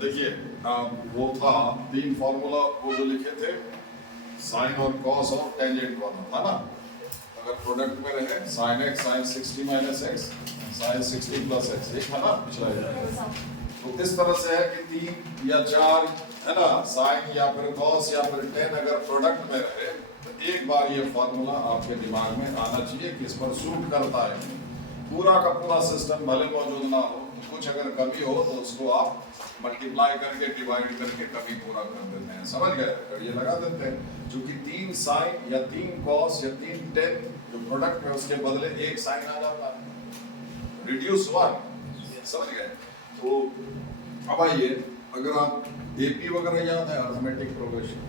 देखिए वो था 3 फॉर्मूला वो जो लिखे थे, साइन और कॉस और टेंजेंट वाला था ना। अगर प्रोडक्ट में रहे sine x sine 60 minus x sine 60 plus x, एक था ना पिछला। तो इस तरह से है कि 3 या 4 है ना, साइन या फिर कॉस या फिर टेन अगर प्रोडक्ट में रहे तो एक बार ये फॉर्मूला आपके दिमाग में आना चाहिए कि इस पर सूट करता है। पूरा का पूरा सिस्टम भले मौजूद ना हो, कुछ अगर कमी हो तो उसको आप मल्टीप्लाई करके डिवाइड करके कभी पूरा कर देते हैं, समझ गए? ये लगा देते हैं क्योंकि 3 साइन या 3 कॉस या 3 टेन जो प्रोडक्ट में उसके बदले एक साइन आ जाता है, रिड्यूस 1, समझ गए? तो अब आइए, अगर आप एपी वगैरह याद है, arithmetic progression,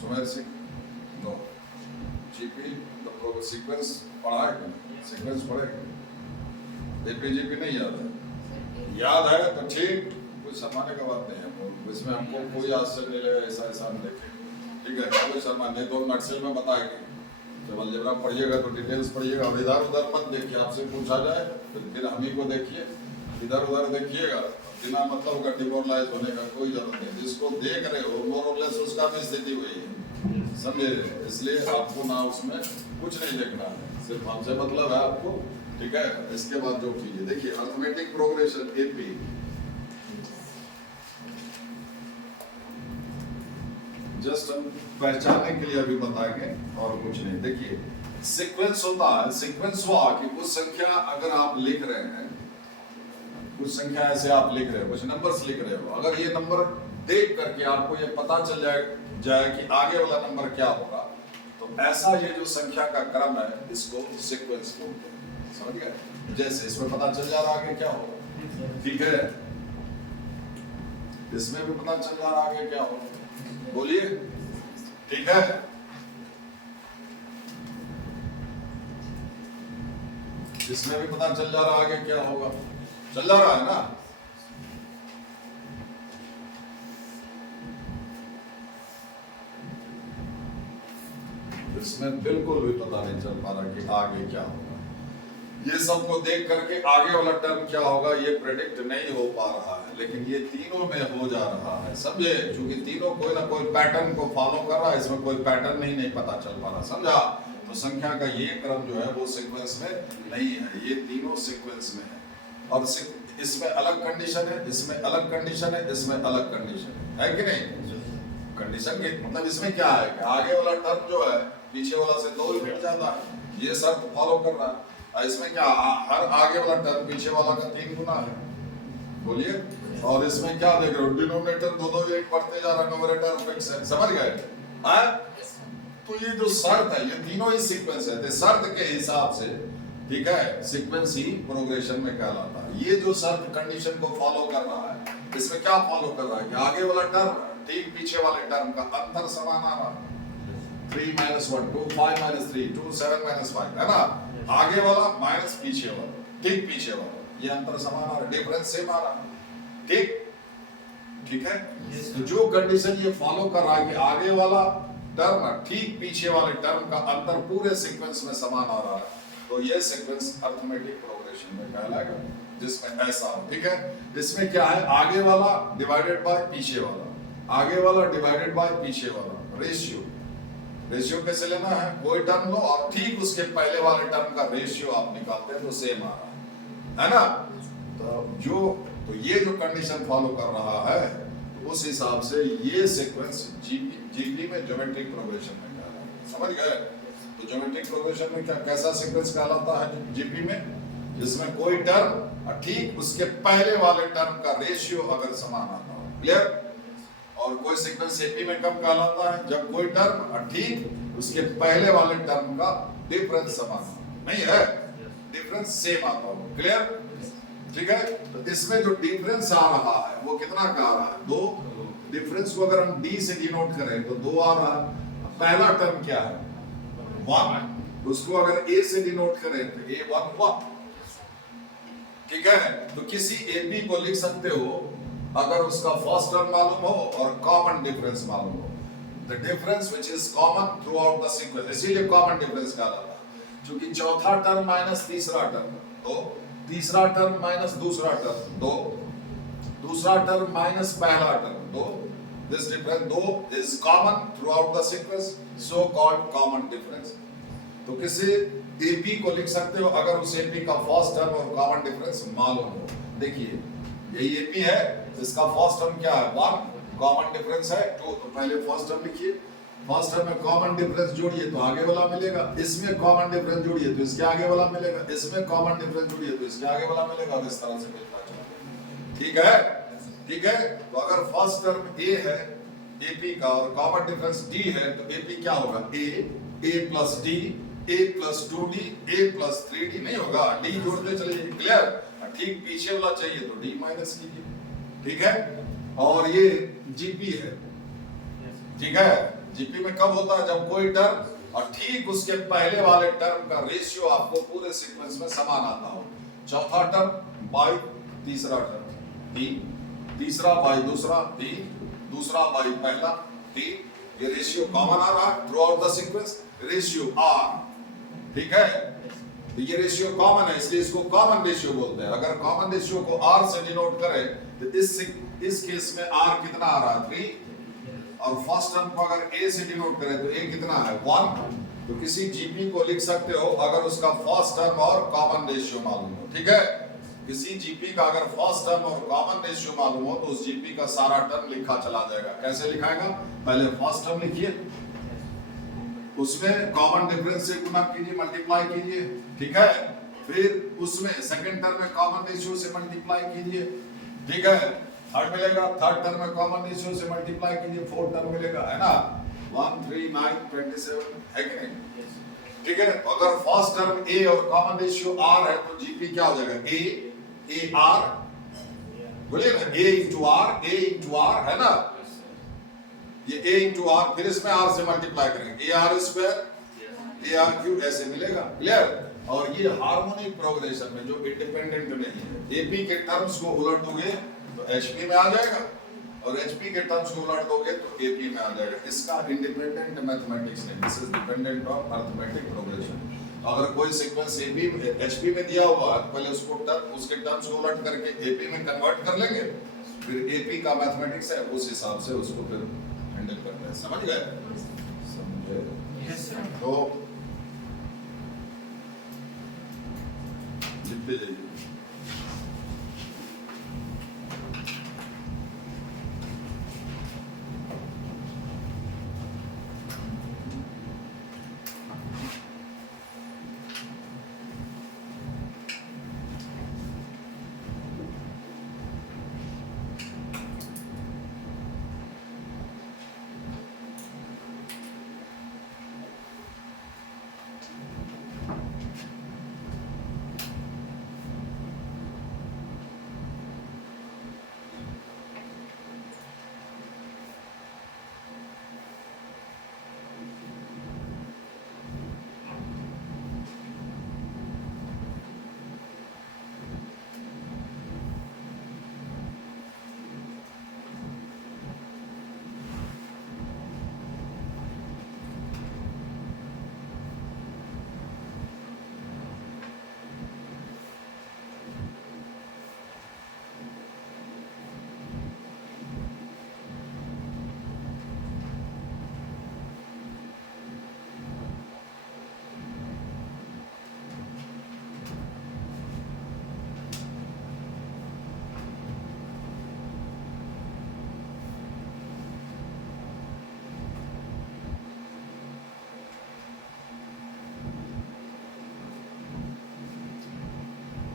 Sumer Singh no, GP तो सीक्वेंस पढ़ा है, सीक्वेंस पढ़ेगा, एपी जीपी नहीं याद है? याद है तो ठीक, कुछ शर्माने का बात नहीं है, इसमें हमको कोई आश्चर्य नहीं लगे, ऐसा ऐसा हम देखें, ठीक है? कोई शर्माने दो नक्सल में बताएंगे, जब अलजेब्रा पढ़िएगा तो डिटेल्स पढ़िएगा, इधर उधर मत देखिए, आपसे पूछा जाए तो फिर हम ही को देखिए, इधर उधर देखिएगा, बिना मतलब का डिमोरलाइज होने का कोई जरूरत नहीं। जिसको देख रहे हो मोर और लेस उसका भी स्थिति हुई है, समझे? इसलिए आपको ना उसमें कुछ नहीं देखना है, सिर्फ हमसे मतलब है आपको, ठीक है? इसके बाद जो कीजिए, देखिए अरिथमेटिक प्रोग्रेशन एपी, जस्ट हम पहचानने के लिए अभी बताएंगे और कुछ नहीं। देखिए सीक्वेंस होता है, सीक्वेंस हुआ कि कुछ संख्या अगर आप लिख रहे हैं, कुछ संख्या ऐसे आप लिख रहे हो, कुछ नंबर्स लिख रहे हो, अगर ये नंबर देख करके आपको ये पता चल जाए कि आगे वाला नंबर क्या होगा, तो ऐसा ये जो संख्या का क्रम है इसको सीक्वेंस बोलते हैं, समझ गए? जैसे इसमें पता चल जा रहा आगे क्या होगा, ठीक है? इसमें भी पता चल जा रहा आगे क्या होगा, बोलिए, ठीक है? इसमें भी पता चल जा रहा आगे क्या होगा, चल जा रहा है ना? इसमें बिल्कुल भी पता नहीं चल पा रहा कि आगे क्या होगा। ये सब को देख करके आगे वाला टर्म क्या होगा ये प्रेडिक्ट नहीं हो पा रहा है, लेकिन ये तीनों में हो जा रहा है, समझे? क्योंकि तीनों कोई ना कोई पैटर्न को फॉलो कर रहा है, इसमें कोई पैटर्न नहीं पता चल पा रहा, समझा? तो संख्या का ये क्रम जो है वो सीक्वेंस में नहीं है, ये तीनों सीक्वेंस में है। और इसमें अलग कंडीशन है, इसमें अलग कंडीशन है, इसमें अलग कंडीशन है कि नहीं? कंडीशन के मतलब इसमें क्या है कि आगे वाला टर्म जो है पीछे वाला से 2 ही मिट जाता है, ये शर्त फॉलो कर रहा है। इसमें क्या, हर आगे वाला टर्म पीछे वाला का 3 गुना है, बोलिए? और इसमें क्या देख रहे हो, डिनोमिनेटर 2 1 बढ़ते जा रहा, न्यूमरेटर फिक्स है, समझ गए? तो ये जो शर्त है, ये तीनों ही सीक्वेंस है, तो शर्त के हिसाब से, ठीक है, सीक्वेंस ही प्रोग्रेशन में कहलाता है। ये जो शर्त कंडीशन को फॉलो कर रहा है, इसमें क्या फॉलो कर रहा है कि आगे वाला टर्म ठीक पीछे वाले टर्म का अंतर समान आ रहा, 3 - 1 2 5 - 3 2 7 - 5 है ना? आगे वाला माइनस पीछे वाला, ठीक पीछे वाला, ये अंतर समान आ रहा, डिफरेंस सेम आ रहा, ठीक? ठीक है? तो जो कंडीशन ये फॉलो कर रहा है कि आगे वाला टर्म ठीक पीछे वाले टर्म का अंतर पूरे सीक्वेंस में समान आ रहा है, तो ये सीक्वेंस अरिथमेटिक प्रोग्रेशन में कहलाएगा, जिसमें ऐसा हो, ठीक है? इसमें क्या है, आगे वाला डिवाइडेड बाय पीछे वाला, आगे वाला डिवाइडेड बाय पीछे वाला, रेशियो। रेशियो कैसे लेना है, कोई टर्म लो और ठीक उसके पहले वाले टर्म का रेशियो आप निकालते हैं तो सेम आ रहा है ना? तो ये जो कंडीशन फॉलो कर रहा है, तो उस हिसाब से ये सीक्वेंस जीपी में ज्योमेट्रिक प्रोग्रेशन में कहलाता है, समझ गए? तो ज्योमेट्रिक प्रोग्रेशन में क्या, कैसा सीक्वेंस कहलाता है जीपी में, जिसमें कोई टर्म ठीक उसके पहले वाले टर्म का रेशियो अगर समान आता हो, क्लियर? और कोई सीक्वेंस एपी में कब कहलाता है, जब कोई टर्म ठीक उसके पहले वाले टर्म का डिफरेंस समान नहीं है, डिफरेंस सेम आता हो, क्लियर? ठीक है? तो इसमें जो डिफरेंस आ रहा है वो कितना का आ रहा है, 2। डिफरेंस को अगर हम डी से डिनोट करें तो 2 आ रहा है। पहला टर्म क्या है, 1, उसको अगर ए से डिनोट करें तो a 1 1, ठीक है। तो किसी एपी को लिख सकते हो अगर उसका फर्स्ट टर्म मालूम हो और कॉमन डिफरेंस मालूम हो, the difference which is common through out the sequence, इसीलिए कॉमन डिफरेंस कहलाता है। क्योंकि चौथा टर्म माइनस तीसरा टर्म तो तीसरा टर्म माइनस दूसरा टर्म दो, दूसरा टर्म माइनस पहला टर्म दो, दिस डिफरेंस दो is common through out the sequence, so called common difference. तो किसी एपी को लिख सकते हो अगर उस एपी का फर्स्ट टर्म और कॉमन डिफरेंस मालूम हो। देखिए यही एपी है, इसका फर्स्ट टर्म क्या है 1, कॉमन डिफरेंस है 2, तो पहले फर्स्ट टर्म लिखिए, फर्स्ट टर्म में कॉमन डिफरेंस जोड़िए तो आगे वाला मिलेगा, इसमें कॉमन डिफरेंस जोड़िए तो इसके आगे वाला मिलेगा, इसमें कॉमन डिफरेंस जोड़िए तो इसके आगे वाला मिलेगा, और इस तरह से मिलता जाएगा। ठीक है, ठीक है। तो अगर फर्स्ट टर्म ए है एपी का और कॉमन डिफरेंस डी है तो एपी क्या होगा a plus d, a plus 2d, a plus 3d नहीं होगा, d जोड़ते चलिए, क्लियर। ठीक पीछे वाला चाहिए तो d माइनस कीजिए, ठीक है। और ये जीपी है, ठीक है। जीपी में कब होता है जब कोई टर्म और ठीक उसके पहले वाले टर्म का रेशियो आपको पूरे सीक्वेंस में समान आता हो। चौथा टर्म बाई तीसरा टर्म 3, तीसरा बाई दूसरा 3, दूसरा बाई पहला 3, ये रेशियो कॉमन आ रहा है through out the sequence, ratio r, ठीक है। तो ये रेशियो कॉमन है इसलिए इसको कॉमन रेशियो बोलते हैं। अगर कॉमन रेशियो को r से डिनोट करें तो इस केस में r कितना आ रहा है 3, और फर्स्ट टर्म को अगर a से डिनोट करें तो a कितना है 1। तो किसी जीपी को लिख सकते हो अगर उसका फर्स्ट टर्म और कॉमन रेशियो मालूम हो, ठीक है। किसी जीपी का अगर फर्स्ट टर्म और कॉमन रेशियो मालूम हो तो उस जीपी का सारा टर्म लिखा चला जाएगा। कैसे लिखाएगा, पहले फर्स्ट टर्म लिखिए, उसमें कॉमन डिफरेंस से गुना कीजिए, मल्टीप्लाई कीजिए, ठीक है। फिर उसमें सेकंड टर्म में कॉमन रेशियो से मल्टीप्लाई कीजिए, ठीक है। थर्ड मिलेगा, थर्ड टर्म में कॉमन रेशियो से मल्टीप्लाई कीजिए, फोर्थ टर्म मिलेगा, है ना 1 3 9 27, है कि नहीं, ठीक है। अगर फर्स्ट टर्म a और कॉमन रेशियो r है तो जीपी क्या हो जाएगा a r, बोलिए ना a r है ना, ये a इंटू आर, फिर इसमें r से मल्टीप्लाई करेंगे, A R square A R cube, ऐसे मिलेगा, क्लियर। और ये हार्मोनिक प्रोग्रेशन में जो इंडिपेंडेंट नहीं है, एपी के टर्म्स को उलट दोगे तो एचपी में आ जाएगा, और एचपी के टर्म्स को उलट दोगे तो एपी में आ जाएगा। इसका इंडिपेंडेंट मैथमेटिक्स नहीं, this is dependent on arithmetic progression. अगर कोई सीक्वेंस एपी एचपी में दिया हुआ है पहले उसके टर्म्स को उलट करके एपी में कन्वर्ट कर लेंगे, फिर एपी का मैथमेटिक्स है उस हिसाब से उसको फिर हैंडल करते हैं, समझ गए, समझे। तो लिखते जाइए।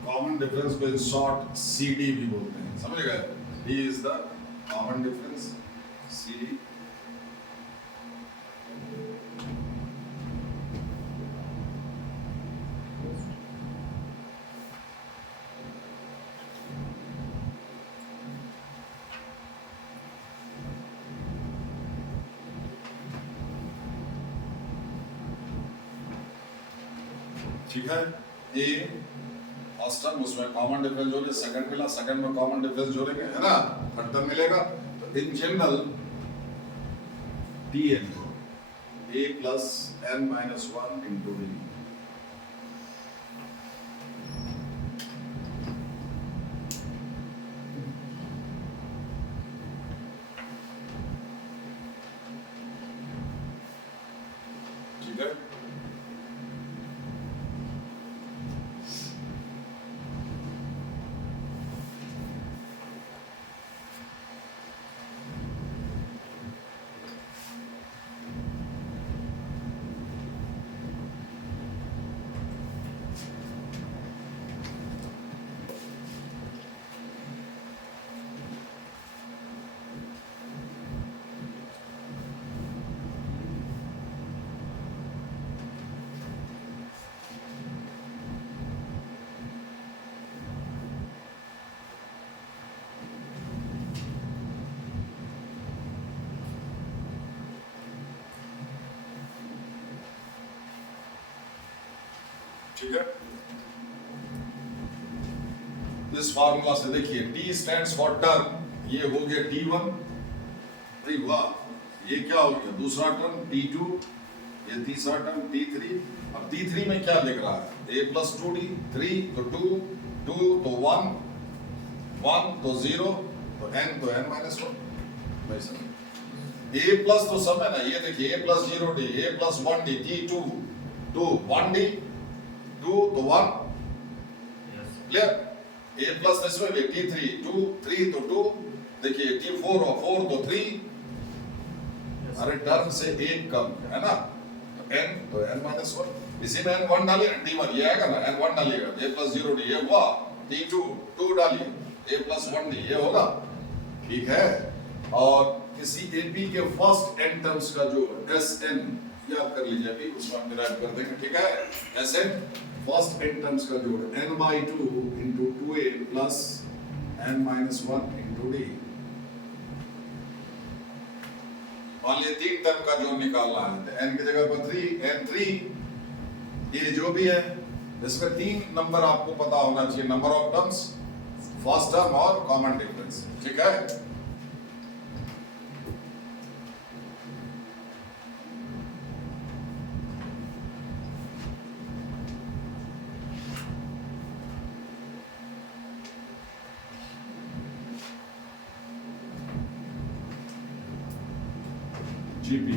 कॉमन डिफरेंस को इन शॉर्ट सीडी भी बोलते हैं, समझ गए। D is the common difference, CD ठीक है। ए फर्स्ट टर्म उसमें कॉमन डिफरेंस जोड़े, सेकंड मिला, सेकंड में कॉमन डिफरेंस जोड़ेंगे, है ना, थर्ड टर्म मिलेगा। तो in general Tn a plus n minus 1 into d। ठीक है, ठीक है। इस फार्मूला से देखिए T स्टैंड्स फॉर टर्म, ये हो गया T1, अरे वाह, ये क्या हो गया दूसरा टर्म T2, ये तीसरा टर्म T3। अब T3 में क्या लिख रहा है, a plus 2d, 3 तो 2, 2 तो 1, 1 तो 0, तो n तो n minus 1। भाई साहब a प्लस तो सब है ना, ये देखिए a plus 0d, a plus 1d, T2, 2, 1d, 2 तो 1, क्लियर। a प्लस इसमें भी T3, 2, 3 तो 2, देखिए T4 और 4 तो 3, अरे टर्म से एक कम है ना, तो n तो n minus 1, इसी में n1 डालिए ना, T1 ये आएगा ना, n1 डालिएगा, a plus 0d ये हुआ, T2 2 डालिए, a plus 1d ये होगा, ठीक है। और किसी AP के फर्स्ट n टर्म्स का जो Sn याद कर लीजिए, अभी उसको हम डिराइव कर देंगे, ठीक है। Sn फर्स्ट n टर्म्स का जोड़ n/2 into 2a plus n minus 1 into d। मान लीजिए तीन टर्म का जोड़ निकालना है, तो n की जगह पर 3, n3, ये जो भी है, इसमें तीन नंबर आपको पता होना चाहिए, number of terms, first term और कॉमन डिफरेंस, ठीक है। GP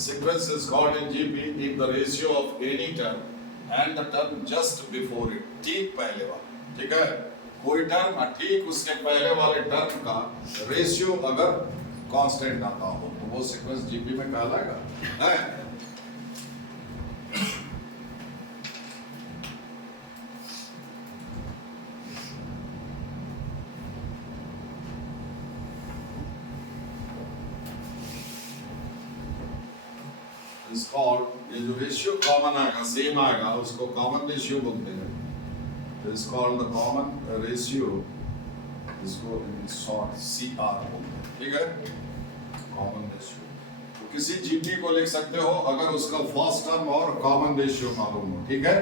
sequence is called in GP if the ratio of any term and the term just before it, ठीक पहले वाला, ठीक है, कोई टर्म ठीक उसके पहले वाले टर्म का रेशियो अगर कांस्टेंट आता हो तो वो सीक्वेंस जीपी में कहलाएगा, है। is called, ये जो रेशियो कॉमन आएगा, सेम आएगा, उसको कॉमन रेशियो बोलते हैं। is called the common ratio, इसको शॉर्ट CR बोलते हैं, ठीक है, कॉमन रेशियो। तो किसी जीपी को लिख सकते हो अगर उसका फर्स्ट टर्म और कॉमन रेशियो मालूम हो, ठीक है।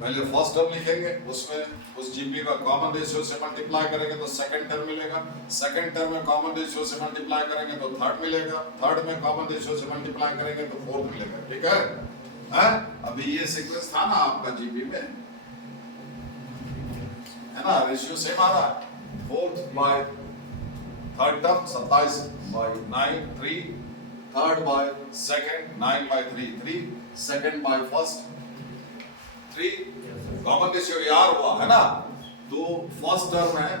पहले फर्स्ट टर्म लिखेंगे, उसमें उस जीपी का कॉमन रेशियो से मल्टीप्लाई करेंगे तो सेकंड टर्म मिलेगा, सेकंड टर्म में कॉमन रेशियो से मल्टीप्लाई करेंगे तो थर्ड मिलेगा, थर्ड में कॉमन रेशियो से मल्टीप्लाई करेंगे तो फोर्थ मिलेगा। ठीक है? अभी ये सीक्वेंस था ना आपका जीपी में, है ना? रेशियो सेम आ रहा है, fourth by third term 27 by 9 3, third by second 9 by 3 3, second by first 3, common ratio यार हुआ है ना? तो फर्स्ट टर्म है,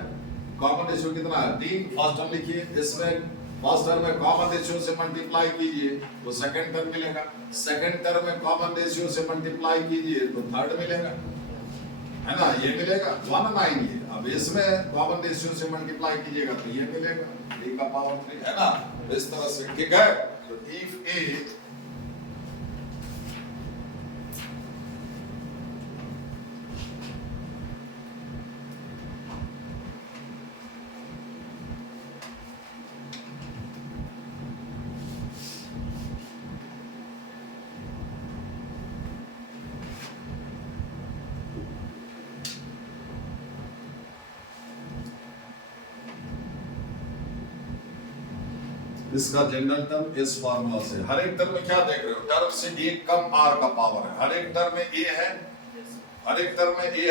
कॉमन रेशियो कितना है? 3, फर्स्ट टर्म लिखिए, इसमें फर्स्ट टर्म में कॉमन रेशियो से मल्टीप्लाई कीजिए तो सेकंड टर्म मिलेगा, सेकंड टर्म में कॉमन रेशियो से मल्टीप्लाई कीजिए तो थर्ड मिलेगा, है ना? ये मिलेगा 1/9 ये। अब इसमें कॉमन रेशियो से मल्टीप्लाई कीजिएगा तो ये मिलेगा 3 का पावर 3, है ना? इस तरह से। ठीक है? तो इफ ए इसका जनरल टर्म इस फार्मूला से, हर एक टर्म में क्या देख रहे हो? टर्म से एक कम आर का पावर है, हर एक टर्म में ए है, हर एक टर्म में ए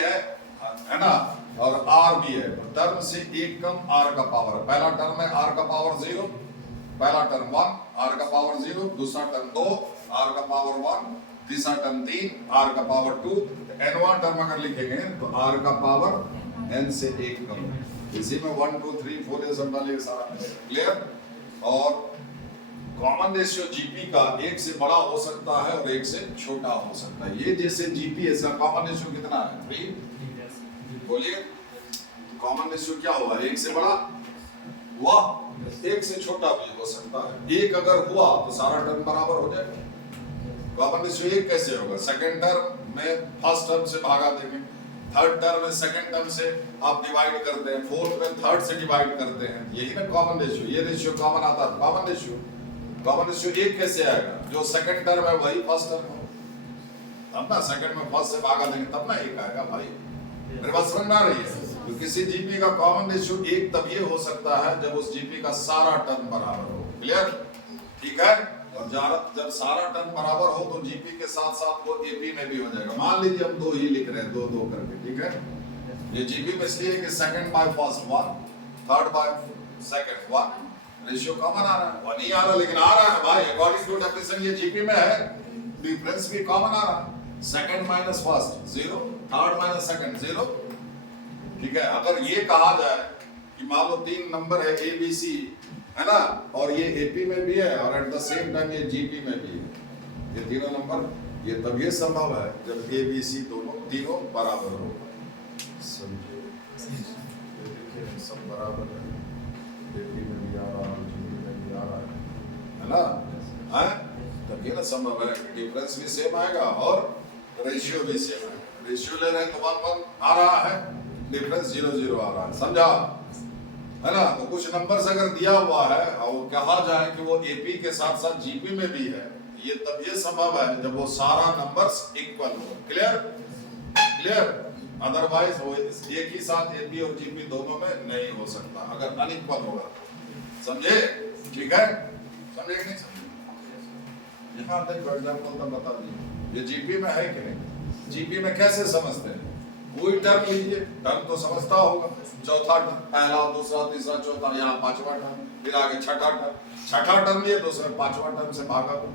है ना? और आर भी है, तो टर्म से एक कम आर का पावर है। पहला टर्म है आर का पावर 0, पहला टर्म 1 आर का पावर 0, दूसरा टर्म 2 आर का पावर 1, तीसरा टर्म 3 आर का पावर 2, एनवा टर्म अगर लिखेंगे तो आर का पावर एन से एक कम। इसी में 1 2 3 4 ये सब डालिए, सारा क्लियर? और कॉमन रेशियो जीपी का एक से बड़ा हो सकता है और एक से छोटा हो सकता है। ये जैसे जीपी है, इसका कॉमन रेशियो कितना है? 3। बोलिए, कॉमन रेशियो क्या हुआ? एक से बड़ा हुआ, एक से छोटा भी हो सकता है। एक अगर हुआ तो सारा टर्म बराबर हो जाएगा। कॉमन रेशियो एक कैसे होगा? सेकंड टर्म में फर्स्ट टर्म से भागा देंगे, थर्ड टर्म में सेकंड टर्म से आप डिवाइड करते हैं, फोर्थ में थर्ड से डिवाइड करते हैं, यही ना कॉमन रेशियो। ये रेशियो कॉमन आता है कॉमन रेशियो। कॉमन रेशियो एक कैसे आएगा? जो सेकंड टर्म है वही फर्स्ट टर्म हो, तब ना सेकंड में फर्स्ट से भागा देंगे तब ना एक आएगा भाई। मेरे बात समझ में आ रही है? तो किसी जीपी का कॉमन रेशियो एक तब ये हो सकता है जब उस जीपी का सारा टर्म बराबर हो। क्लियर? ठीक है? और जब सारा टर्म बराबर हो तो जीपी के साथ साथ वो एपी में भी हो जाएगा। मान लीजिए हम 2 ही लिख रहे हैं, 2 2 करके, ठीक है? ये जीपी में इसलिए कि second by first 1, third by second 1, ratio common आ रहा है, 1 ही आ रहा है लेकिन आ रहा है भाई, अकॉर्डिंग टू डेफिनेशन ये जीपी में है, डिफरेंस भी कॉमन आ रहा है। Second minus first 0, third minus second 0। ठीक है? अगर ये कहा जाए कि मान लो 3 नंबर है ए बी सी, है ना? और ये एपी में भी है और एट द सेम टाइम ये जीपी में भी है, ये तीनों नंबर, ये तब ये संभव है जब ए बी सी तीनों बराबर हो। समझे? देखिए सब बराबर है, एपी में भी आ रहा है, जीपी में भी आ रहा है ना? है? तब ये ना संभव है, डिफरेंस भी सेम आएगा और रेशियो भी सेम आएगा। रेशियो ले रहे हैं तो 1 1 आ रहा है, डिफरेंस 0 0 आ रहा है। समझा? है ना? तो कुछ नंबर्स अगर दिया हुआ है और कहा जाए कि वो एपी के साथ साथ जीपी में भी है, ये तब ये संभव है जब वो सारा नंबर्स इक्वल हो। क्लियर? क्लियर? अदरवाइज वो एक ही साथ एपी और जीपी दोनों में नहीं हो सकता अगर अनइक्वल होगा। समझे? ठीक है? समझे कि नहीं समझे? यहाँ तक फॉर एग्जाम्पल तब बता दीजिए, ये जीपी में है कि नहीं? जीपी में कैसे समझते हैं? कोई टर्म लीजिए, टर्म तो समझता होगा, चौथा टर्म, पहला दूसरा तीसरा चौथा, यहाँ 5वां टर्म, फिर आगे छठा टर्म, छठा टर्म लिए तो उसमें 5वां टर्म से भागा दो,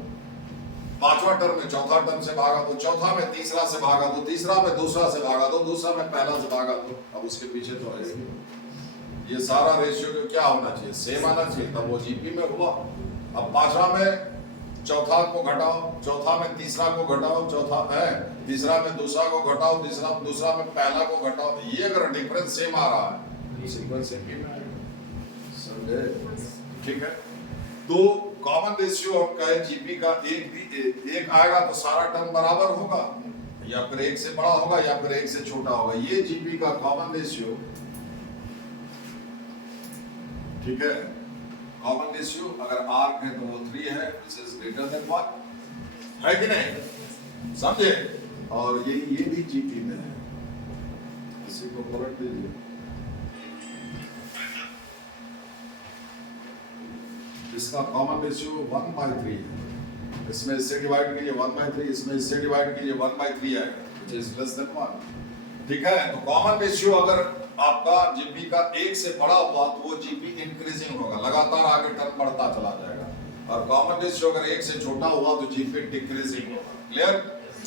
5वां टर्म में चौथा टर्म से भागा दो, चौथा में तीसरा से भागा दो, तीसरा में दूसरा से भागा दो, दूसरा में पहला से भागा दो। अब उसके पीछे तो है ये सारा रेशियो क्या होना चाहिए? सेम आना चाहिए, तब वो जीपी में हुआ। अब 5वां में चौथा को घटाओ, चौथा में तीसरा को घटाओ, चौथा है तीसरा में दूसरा को घटाओ, दूसरा में पहला को घटाओ, ये अगर डिफरेंस सेम आ रहा है सीक्वेंस एपी में आएगा। समझे? ठीक है? तो कॉमन रेशियो हम कहे जीपी का एक आएगा तो सारा टर्म बराबर होगा, या फिर एक से बड़ा होगा या फिर एक से छोटा होगा। ये जीपी का कॉमन रेशियो, ठीक है? कॉमन रेशियो अगर आर्क है तो वो 3 है, दिस इज ग्रेटर देन 1, है कि नहीं? समझे? और ये भी जीपी में है, इसी को पलट दीजिए। इसका कॉमन रेशियो 1/3 है, इसमें इससे डिवाइड कीजिए 1/3, इसमें इससे डिवाइड कीजिए 1/3 आएगा, which is less than 1। ठीक है, तो कॉमन रेशियो अगर आपका जीपी का 1 से बड़ा हुआ तो वो जीपी इंक्रीजिंग होगा, लगातार आगे टर्म बढ़ता चला जाएगा, और कॉमन रेशियो अगर 1 से छोटा हुआ तो जीपी डिक्रीजिंग होगा। क्लियर?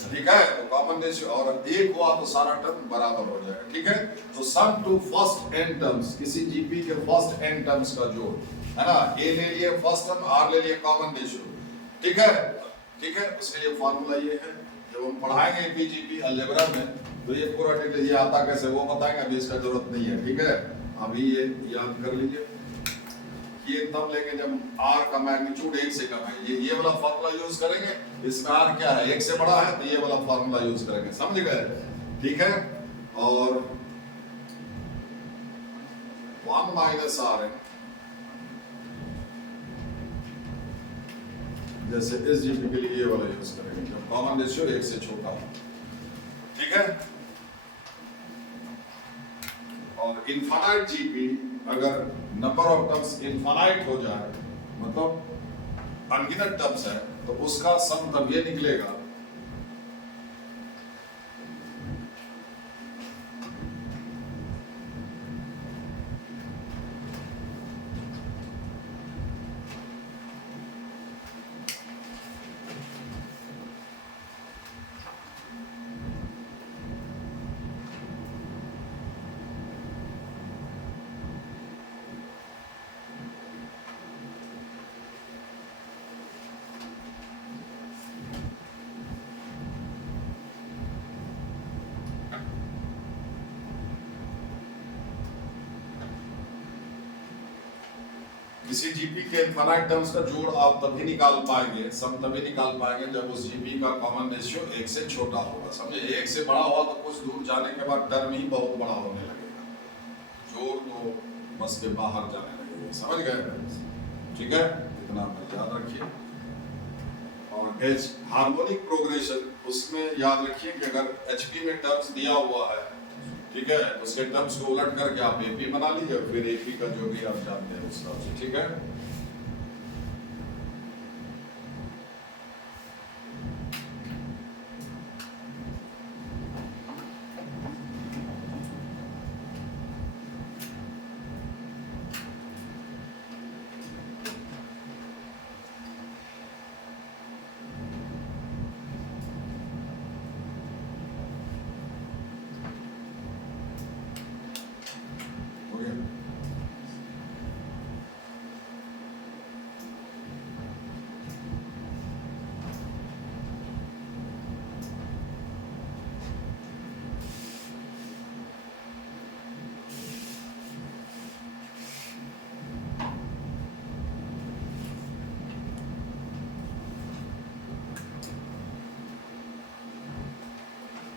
ठीक है, तो कॉमन रेशियो और 1 हुआ तो सारा टर्म बराबर हो जाएगा। ठीक है, तो सम टू फर्स्ट n टर्म्स, किसी जीपी के फर्स्ट n टर्म्स का जोड़ है ना, a ले लिए फर्स्ट टर्म, r ले लिए कॉमन रेशियो। ठीक है, ठीक है, उसके लिए फार्मूला ये है, जब हम पढ़ाएंगे पीजीपी अलजेब्रा में तो ये पूरा डिटेल ये आता कैसे वो बताएंगे, अभी इसका जरूरत नहीं है। ठीक है, अभी ये याद कर लीजिए, ये तब लेंगे जब r का मैग्नीट्यूड 1 से कम है, ये वाला फार्मूला यूज करेंगे। इसमें r क्या है, 1 से बड़ा है, तो ये वाला फार्मूला यूज करेंगे, समझ गए? ठीक है, और 1 माइनस r जैसे इस जीपी के लिए ये वाला यूज करेंगे जब कॉमन रेशियो 1 से छोटा हो। ठीक है, और इनफाइनाइट जीपी अगर नंबर ऑफ टर्म्स इनफाइनाइट हो जाए, मतलब अनगिनत टर्म्स है, तो उसका सम तब ये निकलेगा किसी जीपी के इनफाइनाइट टर्म्स का जोड़ आप तभी निकाल पाएंगे, सम तभी निकाल पाएंगे जब उस जीपी का कॉमन रेशियो 1 से छोटा होगा। समझे? 1 से बड़ा हुआ तो कुछ दूर जाने के बाद टर्म ही बहुत बड़ा होने लगेगा, जोड़ तो बस के बाहर जाने लगेगा। समझ गए? ठीक है, इतना याद रखिए। और एच हार्मोनिक प्रोग्रेशन, उसमें याद रखिए कि अगर एचपी में टर्म्स दिया हुआ है, ठीक है, उसके टर्म्स को उलट करके आप एपी बना लीजिए, फिर एपी का जो भी आप जानते हैं उस हिसाब से। ठीक है, हो गया।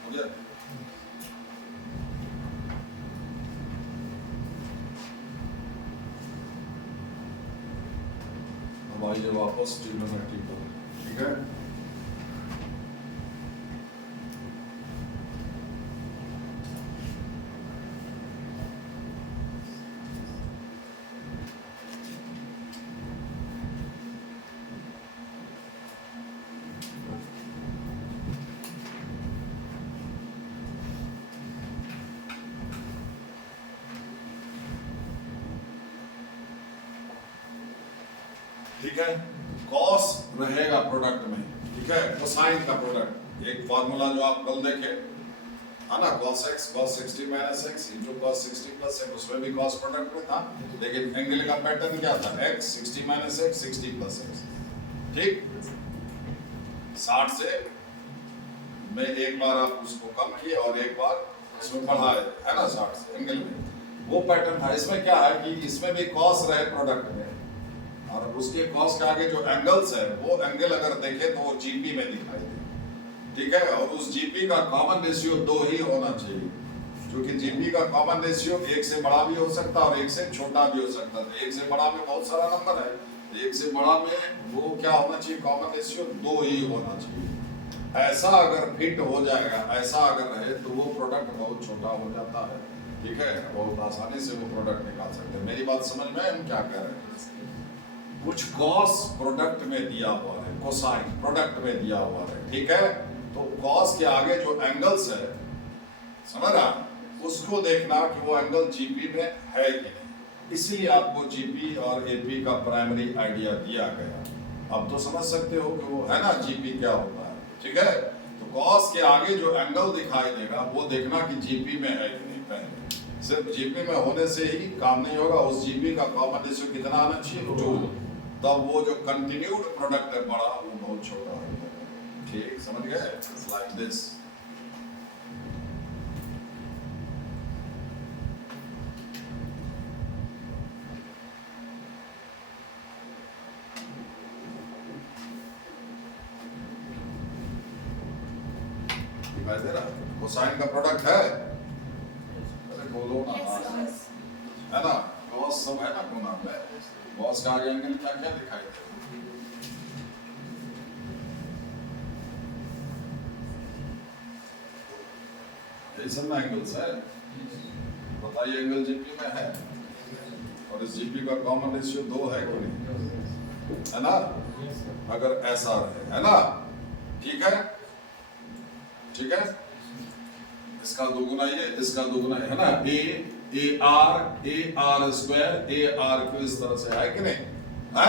हो गया। अब आइए वापस ट्रिग्नोमेट्री पर। ठीक है, ठीक है, कॉस रहेगा प्रोडक्ट में। ठीक है, कोसाइन का प्रोडक्ट, एक फार्मूला जो आप कल देखे है ना, cos x cos 60 minus x into cos 60 plus x, उसमें भी cos प्रोडक्ट में था, लेकिन एंगल का पैटर्न क्या था, x 60 minus x 60 plus x। ठीक, 60 से में एक बार आप उसको कम किए और एक बार उसमें बढ़ाए, है ना, 60 से एंगल में वो पैटर्न था। इसमें क्या है कि इसमें भी cos रहे प्रोडक्ट में, और उसके cos के आगे जो एंगल्स है वो एंगल अगर देखें तो वो जीपी में दिखाई दे। ठीक है, और उस जीपी का कॉमन रेशियो 2 ही होना चाहिए, क्योंकि जीपी का कॉमन रेशियो 1 से बड़ा भी हो सकता है और 1 से छोटा भी हो सकता है। 1 से बड़ा में बहुत सारा नंबर है, 1 से बड़ा में वो क्या होना चाहिए, कॉमन रेशियो 2 ही होना चाहिए। ऐसा अगर फिट हो जाएगा, ऐसा अगर रहे तो वो प्रोडक्ट बहुत छोटा हो जाता है, ठीक है, बहुत आसानी से वो प्रोडक्ट निकाल सकते हैं। मेरी बात समझ में हम क्या कह रहे हैं? कुछ कॉस प्रोडक्ट में दिया हुआ है, कोसाइन प्रोडक्ट में दिया हुआ है, ठीक है, तो कॉस के आगे जो एंगल्स है, समझ रहा, उसको देखना कि वो एंगल जीपी में है कि नहीं। इसलिए आपको जीपी और एपी का प्राइमरी आइडिया दिया गया। अब तो समझ सकते हो कि वो है ना जीपी क्या होता है, ठीक है। तो कॉस के आगे जो एंगल दिखाई देगा वो देखना कि जीपी में है कि नहीं। पहले सिर्फ जीपी में होने से ही काम नहीं होगा, उस जीपी का कॉमन रेशियो कितना आना चाहिए, 2। तब वो जो कंटिन्यूड प्रोडक्ट है बड़ा, वो बहुत छोटा है। ठीक, समझ गए? Like this. दिखाई दे रहा? कोसाइन का प्रोडक्ट है, अरे बोलो ना, है ना, कॉस सब है ना कोना में, कॉस का आगे एंगल क्या क्या दिखाई दे, यही सब ना एंगल्स है। बताइए एंगल जीपी में है, और इस जीपी का कॉमन रेशियो 2 है कि नहीं, है ना? अगर ऐसा रहे, है ना, ठीक है, ठीक है, इसका दोगुना ये, इसका दोगुना है ना, A R square A R Q, इस तरह से है कि नहीं, है?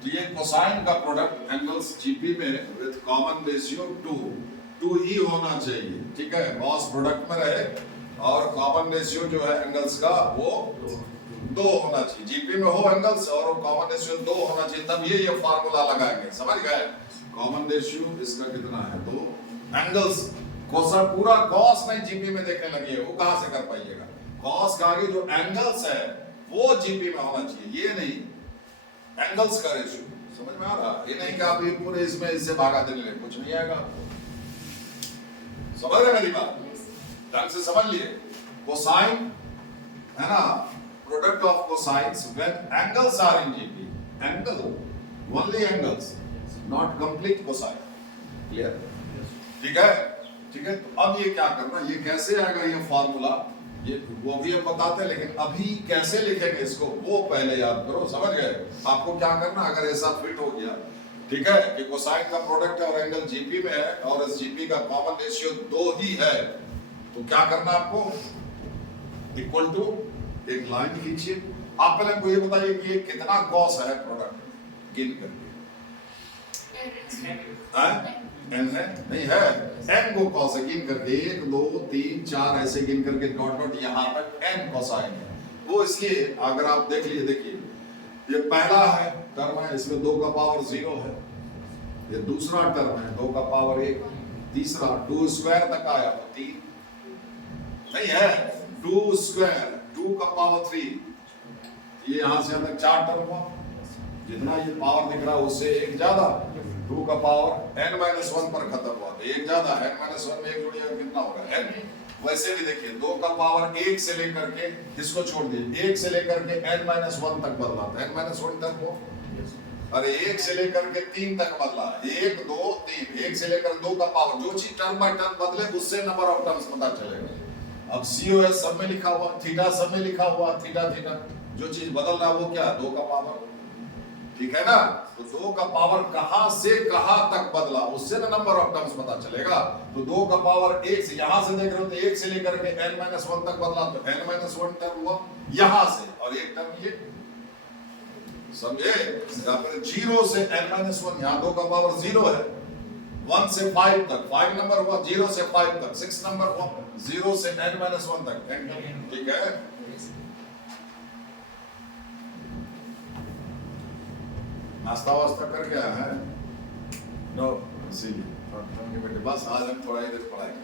तो ये कोसाइन का प्रोडक्ट एंगल्स जीपी में विद कॉमन रेशियो 2 ही होना चाहिए, ठीक है, कॉस प्रोडक्ट में रहे और कॉमन रेशियो जो है एंगल्स का वो 2 होना चाहिए। जीपी में हो एंगल्स और कॉमन रेशियो 2 होना चाहिए, तब ये फार्मूला लगाएंगे, समझ गए? कॉमन रेशियो इसका कितना है, 2, एंगल्स कोसा पूरा कॉस नहीं जीपी में देखने लगी है, वो कहां से कर पाइएगा? कॉस के आगे जो एंगल्स है वो जीपी में होना चाहिए, ये नहीं एंगल्स का रेशियो। समझ में आ रहा? ये नहीं कि आप ये पूरे इसमें इससे भागा देने लगे, कुछ नहीं आएगा आपको। समझ रहे मेरी बात? ढंग से समझ लिए। कोसाइन है ना, product of cosines when angles are in GP, angle only angles, not complete cosine. Clear? ठीक है, ठीक है। तो अब ये क्या करना, ये कैसे आएगा ये फॉर्मूला, ये वो भी हम बताते हैं, लेकिन अभी कैसे लिखेंगे इसको वो पहले याद करो, समझ गए? आपको क्या करना, अगर ऐसा फिट हो गया, ठीक है, कि कोसाइन का प्रोडक्ट है और एंगल जीपी में है और इस जीपी का कॉमन रेशियो 2 ही है, तो क्या करना आपको, इक्वल टू एक लाइन खींचिए। आप पहले हमको ये बताइए कि ये कितना कॉस है प्रोडक्ट, गिन करके, एन है नहीं है, एन को कॉस है, गिन करके 1 2 3 4 ऐसे गिन करके डॉट डॉट यहां तक एन कोसाइन है। वो इसलिए अगर आप देख लिए, देखिए ये पहला है टर्म है, इसमें 2 का पावर 0 है, ये दूसरा टर्म है 2 का पावर 1, तीसरा 2 स्क्वायर तक आया तो 3 नहीं है, 2 स्क्वायर 2 का पावर 3, ये यहां से तक 4 टर्म हुआ, जितना ये पावर दिख रहा है उससे 1 ज्यादा, 2 का पावर n-1 पर खत्म हुआ, तो 1 ज्यादा, n-1 में 1 जोड़िएगा कितना होगा, n। वैसे भी देखिए 2 का पावर 1 से लेकर के, इसको छोड़ दिए, 1 से लेकर के n-1 तक बदला था, n-1 तक हो, अरे 1 से लेकर के 3 तक बदला, 1 2 3, 1 से लेकर 2 का पावर, जो चीज टर्म बाय टर्म बदले उससे नंबर ऑफ टर्म्स पता चलेगा। अब COS सब में लिखा हुआ, थीटा सब में लिखा हुआ, थीटा थीटा, जो चीज बदल रहा है वो क्या, 2 का पावर, ठीक है ना? तो 2 का पावर कहां से कहां तक बदला उससे ना नंबर ऑफ टर्म्स पता चलेगा। तो 2 का पावर 1 से, यहां से देख रहे हो तो 1 से लेकर के n-1 तक बदला, तो n-1 टर्म हुआ यहां से, और एक टर्म ये, समझे? या फिर 0 से n-1, यहां 2 का पावर 0 है, 1 से 5 तक 5 नंबर हुआ, 0 से 5 तक 6 नंबर हुआ, 0 से n-1 तक, ठीक है? नाश्ता वास्ता कर गया है? नो, इसीलिए बेटे बस आज हम थोड़ा ही देर पढ़ाएंगे,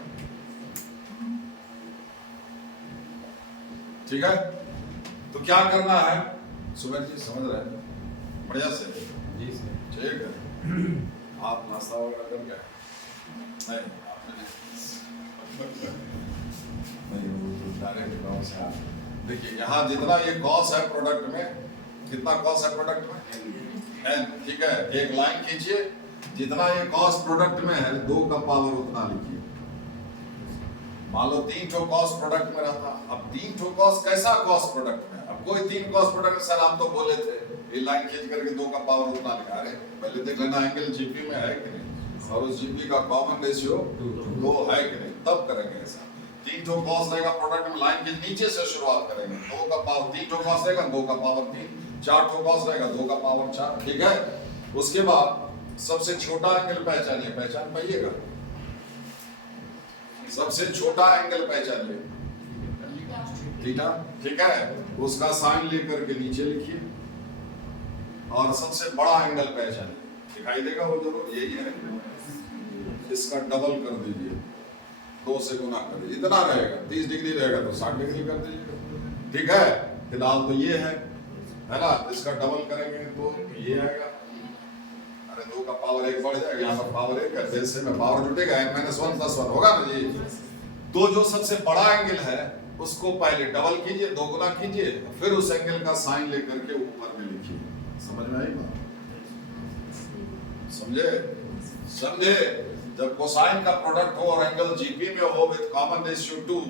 ठीक है? तो क्या करना है, सुबह जी समझ रहे हैं बढ़िया से? जी सर, ठीक है। आप नाश्ता वगैरह कर गए? नहीं, आपने नहीं, वो तो डायरेक्ट गाँव से आ। देखिए यहाँ जितना ये कॉस है प्रोडक्ट में, कितना कॉस है प्रोडक्ट में, n, ठीक है? एक लाइन खींचिए जितना ये कॉस प्रोडक्ट में है 2 का पावर उतना लिखिए। मान लो 3 ठो कॉस प्रोडक्ट में रहता, अब 3 ठो कॉस कैसा कॉस प्रोडक्ट में, अब कोई 3 कॉस प्रोडक्ट में सर हम तो बोले थे ये लाइन खींच करके 2 का पावर उतना लिखा। अरे पहले देख लेना एंगल जीपी में है कि नहीं, और उस जीपी का कॉमन रेशियो 2 है कि नहीं, तब करेंगे ऐसा। 3 ठो कॉस रहेगा प्रोडक्ट में, लाइन के नीचे से शुरुआत करेंगे, 2 का पावर 3 ठो कॉस रहेगा 2 का पावर 3, 4 ठो कॉस रहेगा 2 का पावर 4, ठीक है। उसके बाद सबसे छोटा एंगल पहचानिए, पहचान पाइएगा, सबसे छोटा एंगल पहचानिए थीटा, ठीक है, उसका साइन लेकर के नीचे लिखिए, और सबसे बड़ा एंगल पहचानिए, दिखाई देगा वो जरूर, यही है, इसका डबल कर दीजिए, 2 से गुना कर दीजिए, इतना रहेगा, 30 डिग्री रहेगा तो 60 डिग्री कर दीजिएगा, ठीक है। फिलहाल तो ये है ना, इसका डबल करेंगे तो ये आएगा, अरे 2 का पावर 1 बढ़ जाएगा, यहाँ पर पावर 1 है, जैसे में पावर जुटेगा, n-1 + 1 होगा ना जी। तो जो सबसे बड़ा एंगल है उसको पहले डबल कीजिए, 2 गुना कीजिए, फिर उस एंगल का साइन लेकर के ऊपर में लिखिए। समझ में आई बात? समझे? जब कोसाइन का प्रोडक्ट हो और एंगल जीपी में हो विद कॉमन रेशियो 2,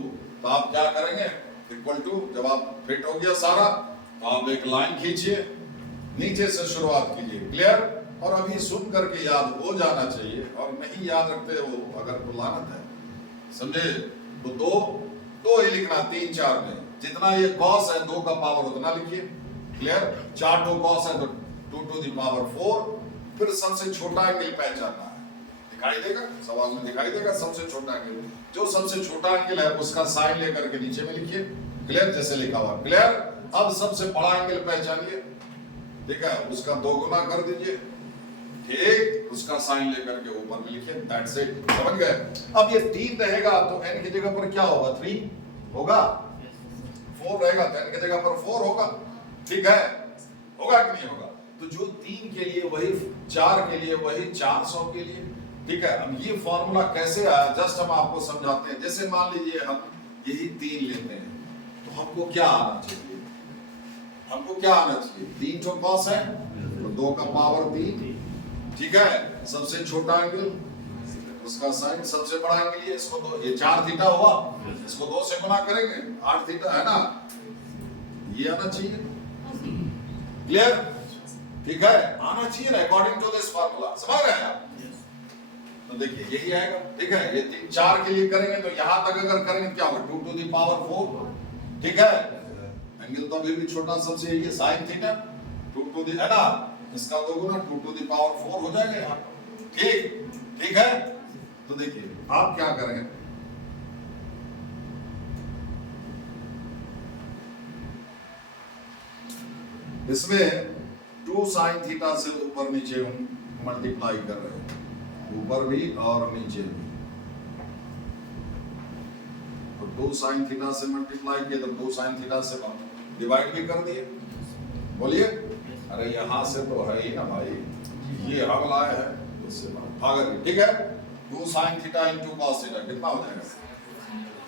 तो आप क्या करेंगे, इक्वल टू, जब आप फिट हो गया सारा तो आप एक लाइन खींचिए, नीचे से शुरुआत कीजिए, क्लियर। और अभी सुन करके याद हो जाना चाहिए, और नहीं याद रखते हो अगर तो लानत है, समझे। तो 2 ही लिखना, 3 4 में जितना ये कॉस है 2 का पावर उतना लिखिए, क्लियर। 4 ठो कॉस है तो 2 टू द पावर 4, फिर सबसे छोटा एंगल पहचानना है, दिखाई देगा सवाल में, दिखाई देगा सबसे छोटा एंगल, जो सबसे छोटा एंगल है उसका साइन लेकर के नीचे में लिखिए, क्लियर, जैसे लिखा हुआ, क्लियर। अब सबसे बड़ा एंगल पहचानिए, ठीक है, उसका 2 गुना कर दीजिए, ठीक, उसका साइन लेकर के ऊपर में लिखिए, दैट्स इट, समझ गए। अब ये 3 रहेगा तो n की जगह पर क्या होगा, 3 होगा, 4 रहेगा तो n की जगह पर 4 होगा, ठीक है, होगा कि नहीं होगा। तो जो 3 के लिए वही, 4 के लिए वही, 400 के लिए, ठीक है। अब ये फॉर्मूला कैसे आया, जस्ट हम आपको समझाते हैं। जैसे मान लीजिए हम यही 3 लेते हैं, तो हमको क्या आना चाहिए, हमको क्या आना चाहिए, 3 ठो कॉस है तो 2 का पावर 3, ठीक है, सबसे छोटा एंगल उसका साइन, सबसे बड़ा एंगल ये, इसको 2, ये 4 थीटा हुआ, इसको 2 से गुना करेंगे 8 थीटा, है ना, ये आना चाहिए, क्लियर, ठीक है, आना चाहिए ना अकॉर्डिंग टू दिस फार्मूला, समझ रहे हैं आप। तो देखिए यही आएगा, ठीक है। ये 3 4 के लिए करेंगे तो यहां तक अगर करेंगे क्या होगा, 2 टू द पावर 4, ठीक है, एंगल तो अभी भी छोटा सबसे यही है, साइन थीटा 2 टू द, है ना, इसका 2 गुना 2 टू द पावर 4 हो जाएगा यहाँ, ठीक, ठीक है। तो देखिए आप क्या करेंगे, इसमें 2 साइन थीटा से ऊपर नीचे मल्टीप्लाई कर रहे हैं, ऊपर भी और नीचे भी, तो 2 साइन थीटा से मल्टीप्लाई किया तो 2 साइन थीटा से डिवाइड भी कर दिए, बोलिए। अरे यहाँ से तो है ही ना भाई, ये हम लाए हैं उससे भाग, ठीक है। 2 sine theta into cos theta कितना हो जाएगा,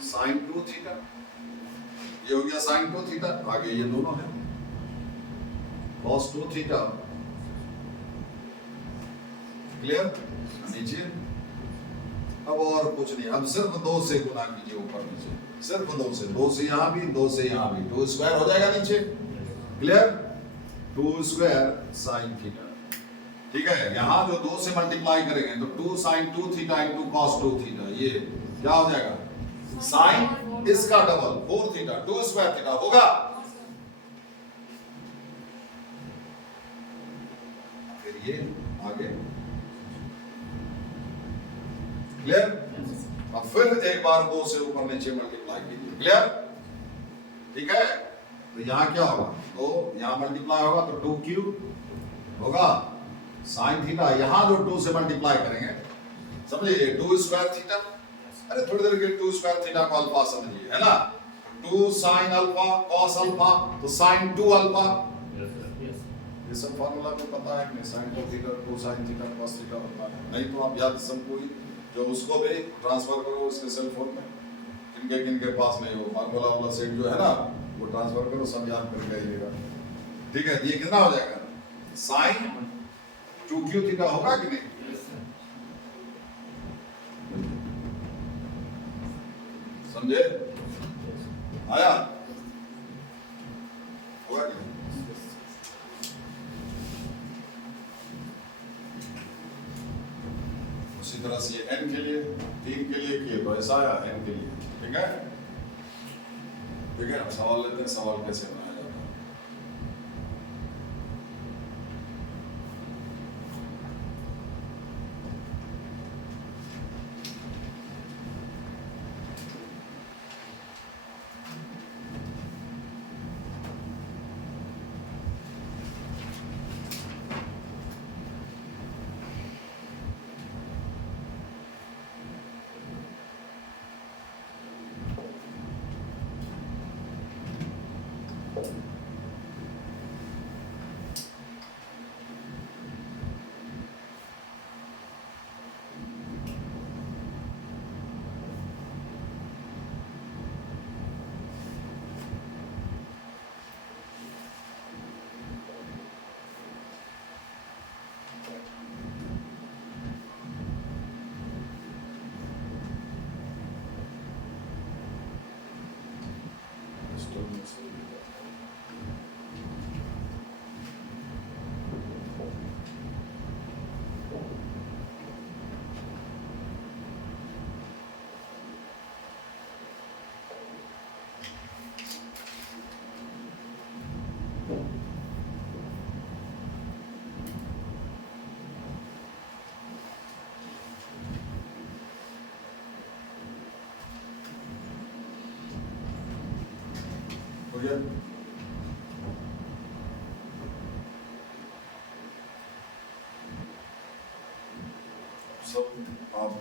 साइन 2 थीटा, ये हो गया साइन 2 थीटा, आगे ये दोनों है कॉस 2 थीटा, क्लियर, नीचे। अब और कुछ नहीं, अब सिर्फ 2 से गुना कीजिए ऊपर नीचे, सिर्फ 2 से, 2 से यहाँ भी 2 से यहाँ भी, 2 स्क्वायर हो जाएगा नीचे, क्लियर, 2 स्क्वायर साइन थीटा, ठीक है। यहाँ जो 2 से मल्टीप्लाई करेंगे तो 2 sine 2 theta into cos 2 theta, ये क्या हो जाएगा, साइन इसका डबल 4 थीटा, 2 स्क्वायर थीटा होगा, फिर ये आगे, क्लियर। अब फिर एक बार 2 से ऊपर नीचे मल्टीप्लाई कीजिए, क्लियर, ठीक है। तो यहाँ क्या होगा, तो यहाँ मल्टीप्लाई होगा तो 2 क्यूब होगा साइन थीटा, यहाँ जो 2 से मल्टीप्लाई करेंगे, समझिए 2 स्क्वायर थीटा, अरे थोड़ी देर के 2 स्क्वायर थीटा को अल्फा समझिए, है ना, 2 साइन अल्फा कॉस अल्फा, तो साइन 2 अल्फा, ये सब फॉर्मूला में पता है कि नहीं, sine 2 theta 2 sine theta cos theta होता है, नहीं तो आप याद सबको ही, जो उसको भी ट्रांसफर करो उसके सेल फोन में, किनके पास नहीं हो फार्मूला वाला सेट जो है ना, वो ट्रांसफर करो, सब याद करके आइएगा, ठीक है। ये कितना हो जाएगा, साइन 2 क्यू थीटा होगा कि नहीं? समझे? आया होगा कि नहीं? उसी तरह से ये n के लिए 3 के लिए किए तो ऐसा आया n के लिए। ठीक है, ठीक है। अब सवाल लेते हैं, सवाल कैसे बनाया जाता है। हो गया? सब आप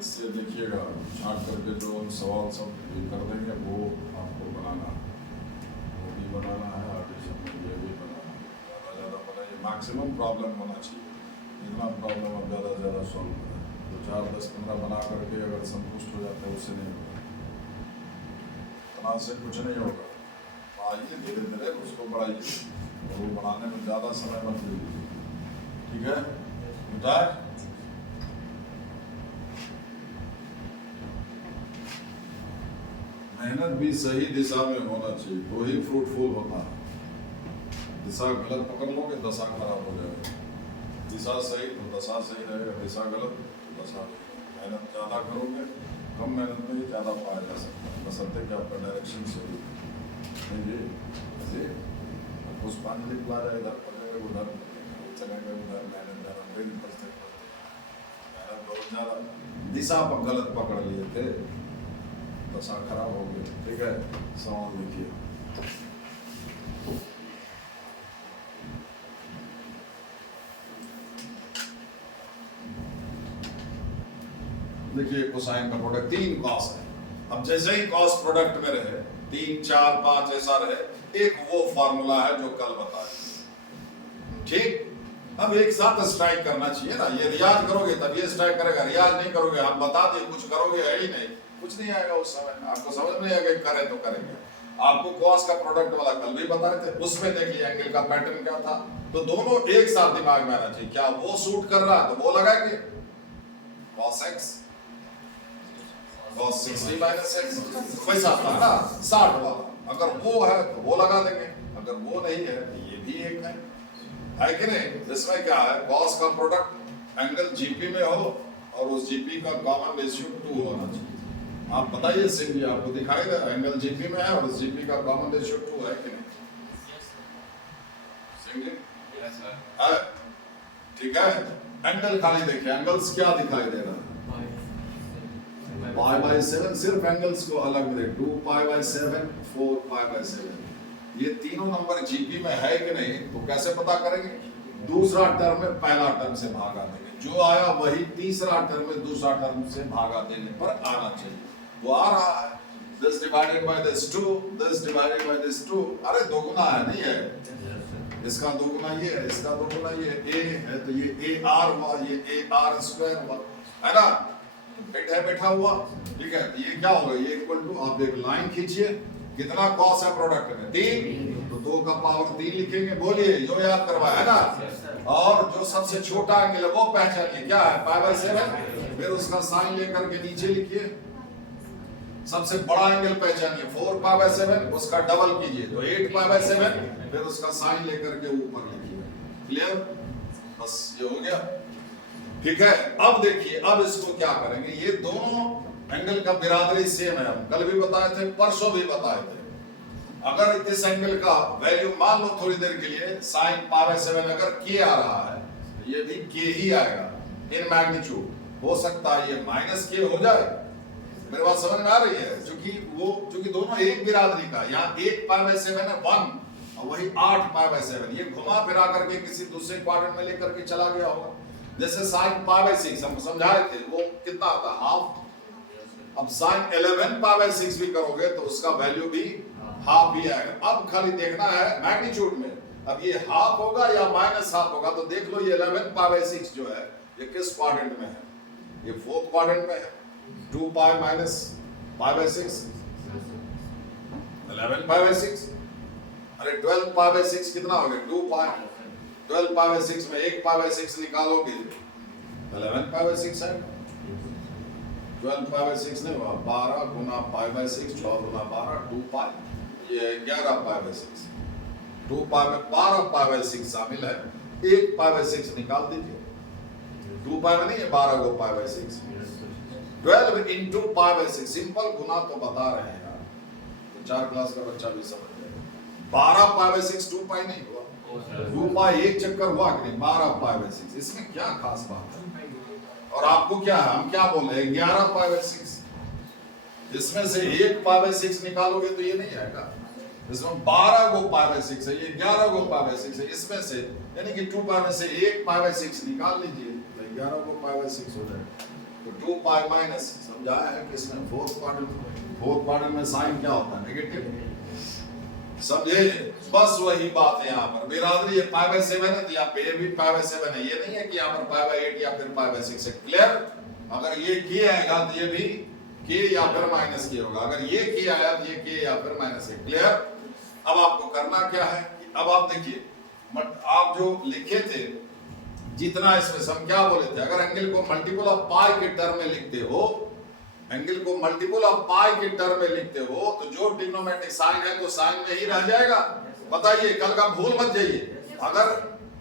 इससे देखिएगा, छांट करके जो सवाल सब कर देंगे वो आपको बनाना, वो भी बनाना है, आगे सब ये भी बनाना है। ज़्यादा बनाइए, मैक्सिमम प्रॉब्लम होना चाहिए। इतना प्रॉब्लम आप ज़्यादा से ज़्यादा सॉल्व करें। तो 4, 10, 15 बना करके अगर संतुष्ट हो जाते हैं, उससे नहीं होगा, तनाव से कुछ नहीं होगा। आइए धीरे धीरे उसको बढ़ाइए, और वो बनाने में ज़्यादा समय मत लीजिए। ठीक है, बेटा? मेहनत भी सही दिशा में होना चाहिए तो ही फ्रूटफुल होता है। दिशा गलत पकड़ लोगे, दशा खराब हो जाएगी। दिशा सही तो दशा सही रहेगा, दिशा गलत तो दशा। मेहनत ज़्यादा करोगे, कम मेहनत में ही ज़्यादा पाया जा सकता है, बशर्ते कि आपका डायरेक्शन सही। पुष्पांजलि प्ला रहा है, इधर पड़ेगा उधर चलेगा, उधर मेहनत ज़्यादा मेहनत बहुत ज़्यादा, दिशा पर गलत पकड़ लिए थे, दशा खराब हो गई। ठीक है, सवाल देखिए। देखिए कोसाइन का प्रोडक्ट 3 कॉस है। अब जैसे ही कॉस प्रोडक्ट में रहे 3, 4, 5 ऐसा रहे, एक वो फार्मूला है जो कल बताया। ठीक, अब एक साथ स्ट्राइक करना चाहिए ना। ये रियाज करोगे तब ये स्ट्राइक करेगा, रियाज नहीं करोगे, हम बता दिए कुछ करोगे है ही नहीं, कुछ नहीं आएगा उस समय। आपको समझ नहीं आएगा, करें तो करेंगे। आपको कॉस का प्रोडक्ट वाला कल भी बताए थे, उसमें देखिए एंगल का पैटर्न क्या था। तो दोनों एक साथ दिमाग में आना चाहिए। क्या वो सूट कर रहा है तो वो लगाएंगे cos x, cos 60 - x, वैसा था ना 60 वाला। अगर वो है तो वो लगा देंगे, अगर वो नहीं है तो ये भी एक है कि नहीं। इसमें क्या है, cos का प्रोडक्ट एंगल जीपी में हो और उस जीपी का कॉमन रेशियो 2 होना चाहिए। आप बताइए सिंह, आपको दिखाई दे एंगल जीपी में है और उस जीपी का कॉमन रेशियो 2 है कि नहीं? सिंह जी, ठीक है। एंगल खाली देखिए, एंगल्स क्या दिखाई दे रहा है? π/7, सिर्फ एंगल्स को अलग में 2 π/7, 4 π/7। ये तीनों नंबर जीपी में है कि नहीं तो कैसे पता करेंगे? दूसरा टर्म में पहला टर्म से भागा देंगे, जो आया वही तीसरा टर्म में दूसरा टर्म से भागा देने पर आना चाहिए। वो आ रहा है, this divided by this 2, this divided by this 2। अरे दोगुना है, नहीं है? इसका दोगुना ये है, इसका दोगुना ये a है, तो ये AR हुआ, ये AR² हुआ, है ना? बैठा हुआ। ठीक है, ये क्या होगा, ये इक्वल टू, आप एक लाइन खींचिए, कितना कॉस है प्रोडक्ट में 3, तो 2 2 का पावर 3 लिखेंगे, बोलिए जो याद करवाया है ना। और जो सबसे छोटा एंगल है वो पहचानिए, क्या है, पाई बाय 7। फिर उसका साइन लेकर के नीचे लिखिए। सबसे बड़ा एंगल पहचानिए 4 पाई बाय 7, उसका डबल कीजिए तो 8 पाई बाय 7, फिर उसका साइन लेकर के ऊपर लिखिए। क्लियर, बस ये हो गया, ठीक है। अब देखिए, अब इसको क्या करेंगे, ये दोनों एंगल का बिरादरी सेम है, हम कल भी बताए थे, परसों भी बताए थे। अगर इस एंगल का वैल्यू मान लो थोड़ी देर के लिए साइन पाई बाय 7 अगर के आ रहा है, ये भी के ही आएगा इन मैग्नीट्यूड, हो सकता है ये माइनस के हो जाए। मेरे बात समझ में आ रही है, क्योंकि दोनों एक बिरादरी का, यहाँ 1 पाई बाय 7 है 1, और वही 8 पाई बाय 7, ये घुमा फिरा करके किसी दूसरे क्वाड्रेंट में लेकर के चला गया होगा। जैसे साइन पाई बाय 6 हम समझाए थे, वो कितना आता है, हाफ। अब साइन 11 पाई बाय 6 भी करोगे तो उसका वैल्यू भी हाफ ही आएगा। अब खाली देखना है मैग्नीट्यूड में, अब ये हाफ होगा या माइनस हाफ होगा, तो देख लो ये 11 पाई बाय 6 जो है ये किस क्वाड्रेंट में है, ये 4th क्वाड्रेंट में है। 2 pi minus pi by 6 11 pi by 6, अरे 12 पाई बाय 6 कितना हो गया, 2 पाई। 12 पाई बाय 6 में 1 पाई बाय 6 निकालोगे 11 पाई बाय 6 है। 12 पाई बाय 6 नहीं हुआ, 12 गुना पाई बाय 6, 6 गुना 12, 2 पाई, ये 11 पाई बाय 6। 2 पाई में 12 पाई बाय 6 शामिल है, 1 पाई बाय 6 निकाल दीजिए। 2 पाई में नहीं है, 12 को pi by 6, 12 into pi by 6, simple गुना तो बता रहे हैं यार, तो 4 क्लास का बच्चा भी समझ जाएगा। 12 पाई बाय 6 2 पाई नहीं हुआ, 2 पाई एक चक्कर हुआ कि नहीं, 12 पाई बाय 6, इसमें क्या खास बात है। और आपको क्या है, हम क्या बोल रहे हैं, 11 पाई बाय 6, इसमें से 1 पाई बाय 6 निकालोगे तो ये नहीं आएगा। इसमें 12 को पाई बाय 6 है, ये 11 को पाई बाय 6 है, इसमें से यानी कि 2 पाई में से 1 पाई बाय 6 निकाल लीजिए तो 11 को पाई बाय 6 हो जाएगा। तो 2 पाई माइनस समझाया है कि इसमें 4th क्वाड्रेंट में साइन क्या होता है, नेगेटिव, समझे। बस वही बात है यहाँ पर, बिरादरी ये पाई बाय 7 है तो यहाँ पे भी पाई बाय 7 है, ये नहीं है कि यहाँ पर पाई बाय 8 या फिर पाई बाय 6 है। क्लियर, अगर ये के आएगा तो ये भी के या फिर माइनस के होगा, अगर ये के आया तो ये के या फिर माइनस के। क्लियर, अब आपको करना क्या है, अब आप देखिए, आप जो लिखे थे जितना इसमें हम क्या बोले थे, अगर एंगल को मल्टीपल ऑफ पाई के टर्म में लिखते हो, एंगल को मल्टीपल ऑफ पाई के टर्म में लिखते हो तो जो ट्रिग्नोमेट्रिक साइन है तो साइन में ही रह जाएगा। बताइए, कल का भूल मत जाइए। अगर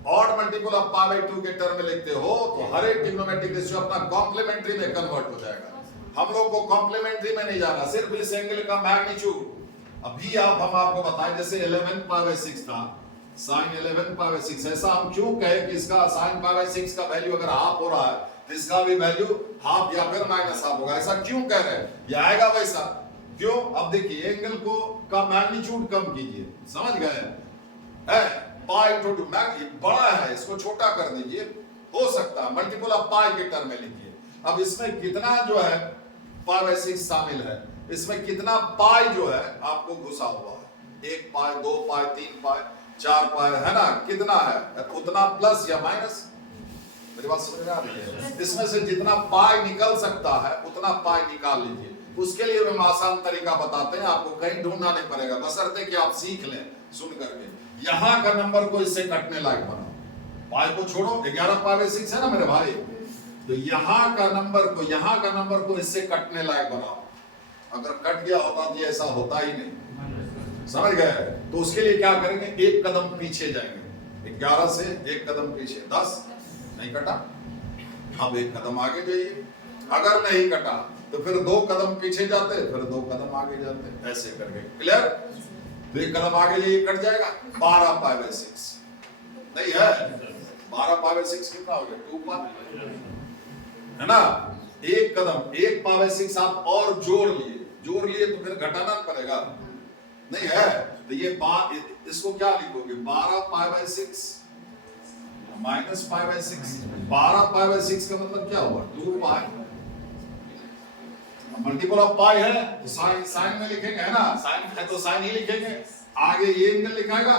odd multiple of pi by 2 के टर्म में लिखते हो तो हर एक ट्रिग्नोमेट्रिक रेशियो अपना कॉम्प्लीमेंट्री में कन्वर्ट हो जाएगा। हम लोग को कॉम्प्लीमेंट्री में नहीं जाना, सिर्फ इस एंगल का मैग्नीट्यूड। अभी हम आपको बताएं, जैसे 11 पाई बाय 6 था, साइन 11 पाई बाय 6, ऐसा हम क्यों कहे कि इसका साइन पाई बाय 6 का वैल्यू अगर हाफ हो रहा है तो इसका भी वैल्यू हाफ या फिर माइनस हाफ होगा, ऐसा क्यों कह रहे हैं, ये आएगा वैसा क्यों। अब देखिए, एंगल को का मैग्नीट्यूड कम कीजिए, समझ गए है, पाई टू टू बड़ा है, इसको छोटा कर दीजिए, हो सकता है मल्टीपल ऑफ पाई के टर्म में लिखिए। अब इसमें कितना जो है पाई बाय 6 शामिल है, इसमें कितना पाई जो है आपको घुसा हुआ है, 1 पाई 2 पाई 3 पाई 4 पाई है ना, कितना है उतना प्लस या माइनस, मेरी बात समझ में आ रही है। इसमें से जितना पाई निकल सकता है उतना पाई निकाल लीजिए। उसके लिए हम आसान तरीका बताते हैं, आपको कहीं ढूंढना नहीं पड़ेगा, बशर्ते कि आप सीख लें सुन करके। यहाँ का नंबर को इससे कटने लायक बनाओ, पाई को छोड़ो, 11 पाई बाय 6 है ना मेरे भाई, तो यहाँ का नंबर को इससे कटने लायक बनाओ। अगर कट गया होता तो ऐसा होता ही नहीं, समझ गए। तो उसके लिए क्या करेंगे, एक कदम पीछे जाएंगे, 11 से एक कदम पीछे, 10 नहीं कटा, अब एक कदम आगे जाइए, अगर नहीं कटा तो फिर 2 कदम पीछे जाते, फिर 2 कदम आगे जाते, ऐसे करके। क्लियर, तो एक कदम आगे जाइए, कट जाएगा 12 पाई बाय 6 नहीं है, 12 पाई बाय 6 कितना हो गया, 2 पाई है ना। एक कदम 1 पाई बाय 6 आप और जोड़ लिए तो फिर घटाना पड़ेगा, नहीं है, तो ये इसको क्या लिखोगे, 12 पाई by 6 minus pi by 6, 12 pi by 6 का मतलब क्या हुआ, 2 पाई, मल्टीपल ऑफ पाई है तो साइन में लिखेंगे, है ना, साइन है तो साइन ही लिखेंगे, आगे ये एंगल लिखाएगा,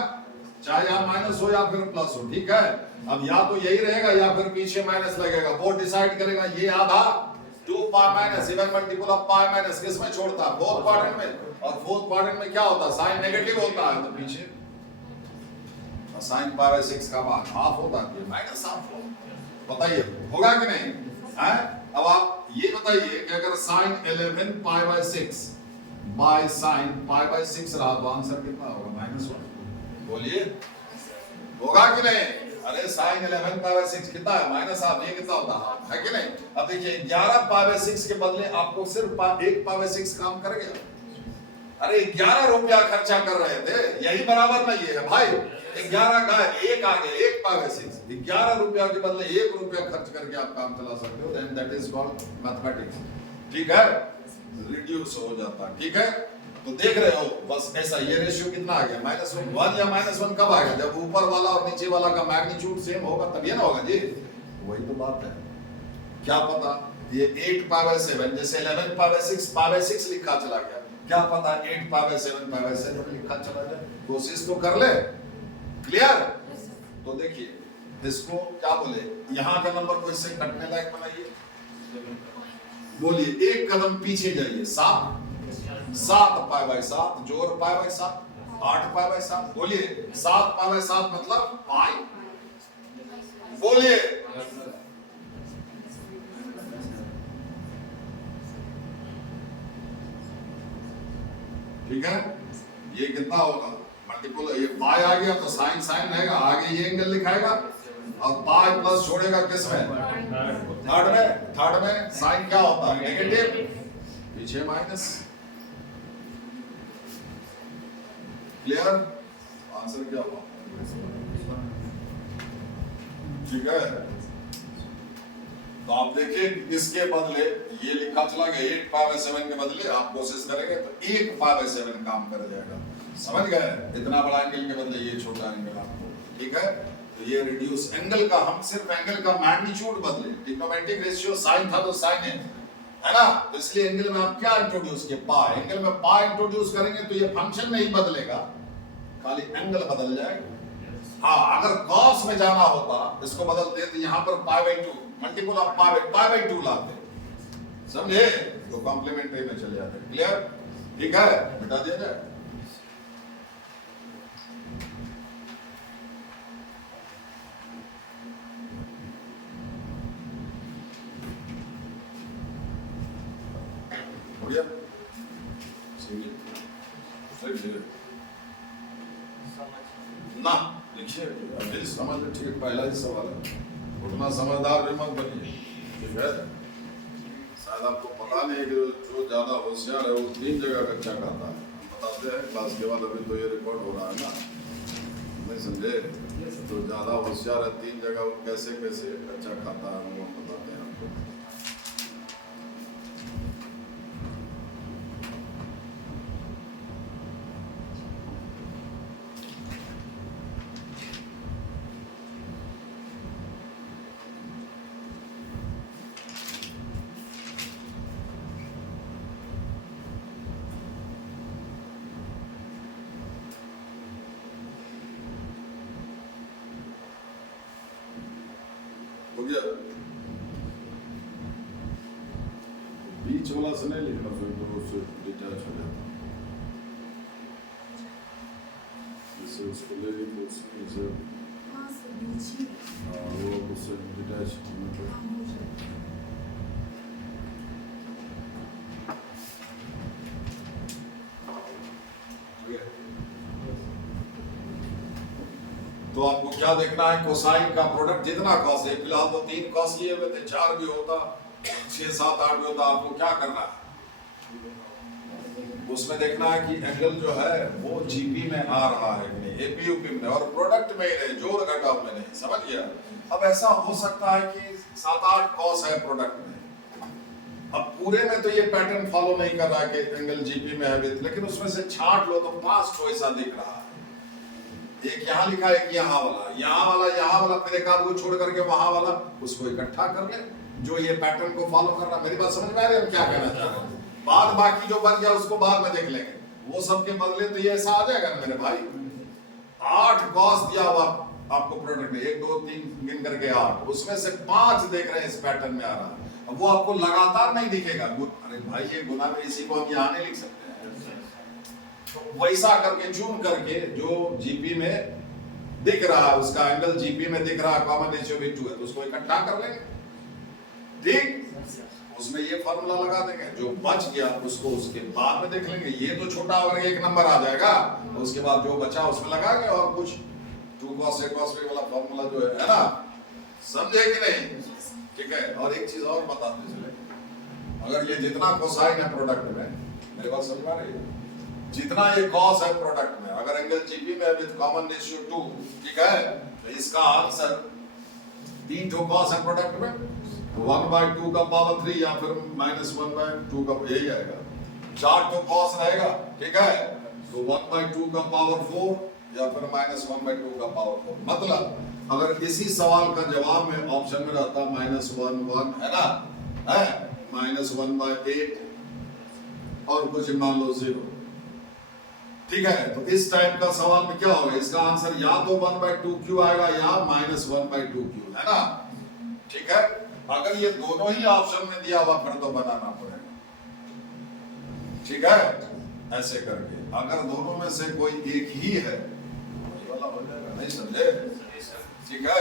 चाहे यहाँ माइनस हो या फिर प्लस हो, ठीक है। अब या तो यही रहेगा या फिर पीछे माइनस लगेगा, वो डिसाइड करेगा। ये आधा 2 pi minus, even multiple of pi minus किस में छोड़ता है, 4th क्वाड्रेंट में, और 4th क्वाड्रेंट में क्या होता है, साइन नेगेटिव होता है, तो पीछे साइन पाई बाय 6 का मान हाफ होता है, माइनस हाफ हो, बताइए होगा कि नहीं है? अब आप ये बताइए कि अगर sine 11 pi by 6 by sine pi by 6 रहा तो आंसर कितना होगा? -1। बोलिए होगा कि नहीं? अरे साइन 11 पाई बाय 6 कितना है? Minus half. ये कितना होता है कि नहीं? अब देखिए 11 पाई बाय 6 के बदले आपको सिर्फ 1 पाई बाय 6 काम कर गया। अरे 11 रुपया खर्चा कर रहे थे, यही बराबर नहीं है भाई? 11 का 1 आ गया, 1 पाई बाय 6, 11 रुपया के बदले 1 रुपया खर्च करके आप काम चला सकते हो, then that is called mathematics. ठीक है, रिड्यूस हो जाता है। ठीक है, तो देख रहे हो बस ऐसा। ये रेशियो कितना आ गया? -1 या -1 कब आएगा? जब ऊपर वाला और नीचे वाला का मैग्नीट्यूड सेम होगा तब ये ना होगा जी। वही तो बात है। क्या पता ये 8 पाई बाय 7 जैसे 11 पाई बाय 6 पाई बाय 6 लिखा चला गया, क्या पता 8 पाई बाय 7 पाई बाय 7 लिखा चला जाए। कोशिश तो कर ले। क्लियर? तो देखिए इसको क्या बोले, यहाँ का नंबर को इससे कटने लायक बनाइए। बोलिए एक कदम पीछे जाइए। 7 पाई बाय 7 जोड़ पाई बाय 7 8 पाई बाय 7। बोलिए 7 पाई बाय 7 मतलब पाई। बोलिए ठीक है, ये कितना होगा? मल्टीपल, ये पाई आ गया तो साइन साइन रहेगा, आगे ये एंगल लिखाएगा और पाई प्लस छोड़ेगा किस में? थर्ड में। थर्ड में साइन क्या होता है? नेगेटिव, पीछे माइनस। क्लियर? आंसर क्या हुआ? ठीक है, तो आप देखिए इसके बदले ये लिखा चला गया 8 पाई बाय 7 के बदले आप कोशिश करेंगे तो 1 पाई बाय 7 काम कर जाएगा। समझ गए? इतना बड़ा एंगल के बदले ये छोटा एंगल आपको। ठीक है, तो ये रिड्यूस एंगल का, हम सिर्फ एंगल का मैग्नीट्यूड बदले। ट्रिग्नोमेट्रिक रेशियो साइन था तो साइन है ना, तो इसलिए एंगल में आप क्या इंट्रोड्यूस किए? पाई। एंगल में पाई इंट्रोड्यूस करेंगे तो ये फंक्शन नहीं बदलेगा, खाली एंगल बदल जाएगा। हाँ, अगर कॉस में जाना होता इसको बदलते तो यहाँ पर pi by 2 multiple of pi by 2 लाते, समझे? तो कॉम्प्लीमेंट्री में चले जाते। क्लियर? ठीक है, मिटा दिया जाए। हो गया? ना देखिए अभी समझ में, ठीक, पहला ही सवाल है, उतना समझदार भी मत बनिए। ठीक है, शायद आपको पता नहीं है कि जो ज्यादा होशियार है वो 3 जगह कच्चा खाता है। हम बताते हैं क्लास के बाद, अभी तो ये रिकॉर्ड हो रहा है ना, नहीं समझे? तो ज्यादा होशियार है 3 जगह वो कैसे कैसे कच्चा खाता है वो हम बताते हैं आपको। हो गया? बीच वाला से नहीं लिखना, फिर तो उससे डिटैच हो जाता, जैसे उसको ले ली तो उससे वो उससे डिटैच होने पर तो आपको क्या देखना है? कोसाइन का प्रोडक्ट जितना कॉस है, फिलहाल तो 3 कॉस लिए हुए थे, 4 भी होता, 6, 7, 8 भी होता। आपको क्या करना है? उसमें देखना है कि एंगल जो है वो जीपी में आ रहा है कि नहीं, एपीयूपी में, और प्रोडक्ट में ही नहीं, जोड़ घटाव में नहीं। समझ गया? अब ऐसा हो सकता है कि 7-8 कॉस है प्रोडक्ट में, अब पूरे में तो ये पैटर्न फॉलो नहीं कर रहा है कि एंगल जीपी में है, लेकिन उसमें से छांट लो तो 5 को ऐसा दिख रहा है। एक यहाँ लिखा है, एक यहाँ वाला, यहाँ वाला, यहाँ वाला, फिर एक आध को छोड़ करके वहां वाला, उसको इकट्ठा कर ले जो ये पैटर्न को फॉलो कर रहा है। मेरी बात समझ में आ रही है? हम क्या कहना चाह रहे हैं? बाद बाकी जो बन गया उसको बाद में देख लेंगे, वो सब के बदले तो ये ऐसा आ जाएगा मेरे भाई। 8 कॉस दिया हुआ आपको प्रोडक्ट में, 1 2 3 गिन करके 8, उसमें से 5 देख रहे हैं इस पैटर्न में आ रहा है। अब वो आपको लगातार नहीं दिखेगा। अरे भाई ये गुना में इसी को हम यहाँ नहीं लिख सकते हैं, तो वैसा करके चुन करके जो जीपी में दिख रहा है, उसका एंगल जीपी में दिख रहा है, कॉमन रेशियो भी 2 है, तो उसको इकट्ठा कर लेंगे, ठीक, उसमें ये फार्मूला लगा देंगे, जो बच गया उसको उसके बाद में देख लेंगे। ये तो छोटा होकर एक नंबर आ जाएगा, उसके बाद जो बचा उसमें लगाएंगे और कुछ 2 cos a cos b वाला फार्मूला जो है ना, समझे कि नहीं? ठीक है। और एक चीज और बताते चले, अगर ये जितना कोसाइन है प्रोडक्ट में, मेरे बात समझ में आ रही है, जितना ये कॉस है प्रोडक्ट में, अगर एंगल जीपी में विद कॉमन रेशियो 2, ठीक है, तो इसका आंसर 3 ठो कॉस है प्रोडक्ट में, 1/2 का पावर 3 या फिर -1/2 का, यही आएगा। 4 ठो कॉस रहेगा, ठीक है, तो 1/2 का पावर 4 या फिर -1/2 का पावर 4। मतलब अगर इसी सवाल का जवाब में ऑप्शन में रहता -1 है ना, है -1/8 और कुछ मान लो 0, ठीक है, तो इस टाइप का सवाल में क्या होगा, इसका आंसर या तो 1/2 आएगा या -1/2 है ना, ठीक है। अगर ये दोनों ही ऑप्शन में दिया हुआ फिर तो बनाना पड़ेगा, ठीक है, ऐसे करके। अगर दोनों में से कोई एक ही है ये वाला हो जाएगा, नहीं समझे? ठीक है,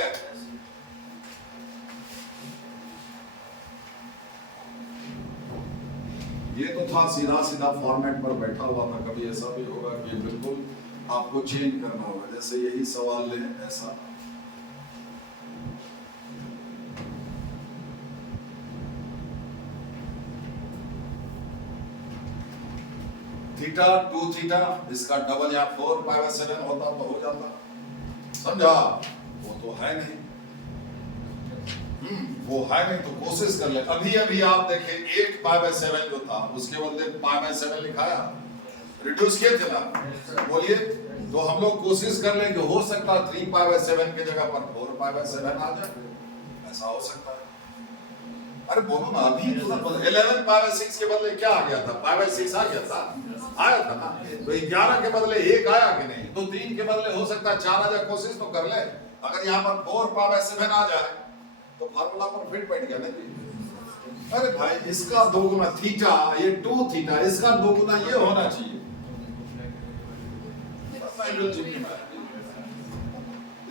ये तो था सीधा सीधा फॉर्मेट पर बैठा हुआ था। कभी ऐसा भी होगा कि बिल्कुल आपको चेंज करना होगा, जैसे यही सवाल ले ऐसा, थीटा 2 थीटा, इसका डबल या 4π/7 होता तो हो जाता, समझा? वो तो है नहीं, वो है नहीं, तो कोशिश कर ले। अभी अभी आप देखें 8π/7 जो था उसके बदले π/7 लिखाया, रिड्यूस किए थे ना, बोलिए। तो हम लोग कोशिश कर लें कि हो सकता 3π/7 की जगह पर 4π/7 आ जाए, ऐसा हो सकता है। अरे बोलो ना, अभी तुरंत 11π/6 के बदले क्या आ गया था, π/6 आ गया था, आया था ना, तो 11 के बदले 1 आया कि नहीं, तो 3 के बदले हो सकता है 4 आ जाए, कोशिश तो कर ले। अगर यहाँ पर 4π/7 आ जाए तो फार्मूला पर फिट बैठ गया ना जी। अरे भाई इसका 2 गुना थीटा, ये 2 थीटा, इसका 2 गुना ये होना चाहिए,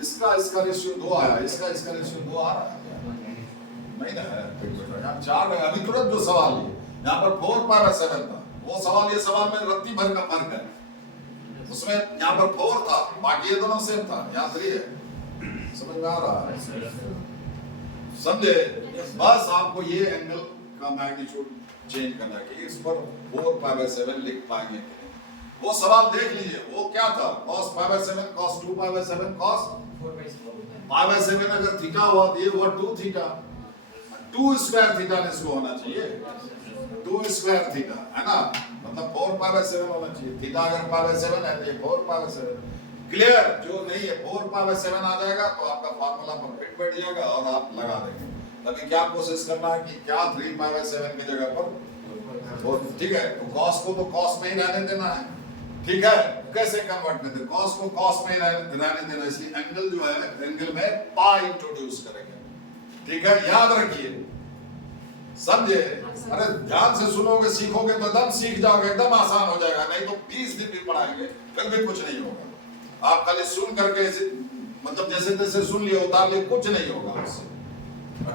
इसका रेशियो 2 आया, इसका रेशियो 2 आ रहा है नहीं ना, है यहाँ 4 है। अभी तुरंत जो सवाल है यहाँ पर 4π/7 था, वो सवाल ये सवाल में रत्ती भर का फर्क है, उसमें यहाँ पर 4 था, बाकी ये दोनों सेम था, यहाँ 3 है, समझ में आ रहा है? समझे? बस आपको ये एंगल का मैग्नीट्यूड चेंज करना है कि इस पर 4π/7 लिख पाएंगे कि नहीं। वो सवाल देख लीजिए, वो क्या था, cos π/7 cos 2π/7 cos 4π/7, अगर थीटा हुआ तो ये हुआ 2 थीटा, 2 स्क्वायर थीटा ने इसको होना चाहिए, 2 स्क्वायर थीटा है ना, मतलब 4π/7 होना चाहिए। थीटा अगर π/7 है तो ये 4π/7, क्लियर? जो नहीं है 4π/7 आ जाएगा तो आपका फार्मूला पर फिट बैठ जाएगा और आप लगा देंगे। तभी क्या कोशिश करना है कि क्या 3π/7 की जगह पर, ठीक है, तो cos को तो cos में ही रहने देना है, ठीक है। कैसे कन्वर्ट करते, cos को cos में ही रहने देना, इसलिए एंगल जो है एंगल में पाई इंट्रोड्यूस करेंगे, ठीक है, याद रखिए, समझे? अरे ध्यान से सुनोगे सीखोगे तो एकदम सीख जाओगे, एकदम आसान हो जाएगा, नहीं तो 20 दिन भी पढ़ाएंगे फिर भी कुछ नहीं होगा। आप खाली सुन करके मतलब जैसे तैसे सुन लिया उतार लिया, कुछ नहीं होगा उससे,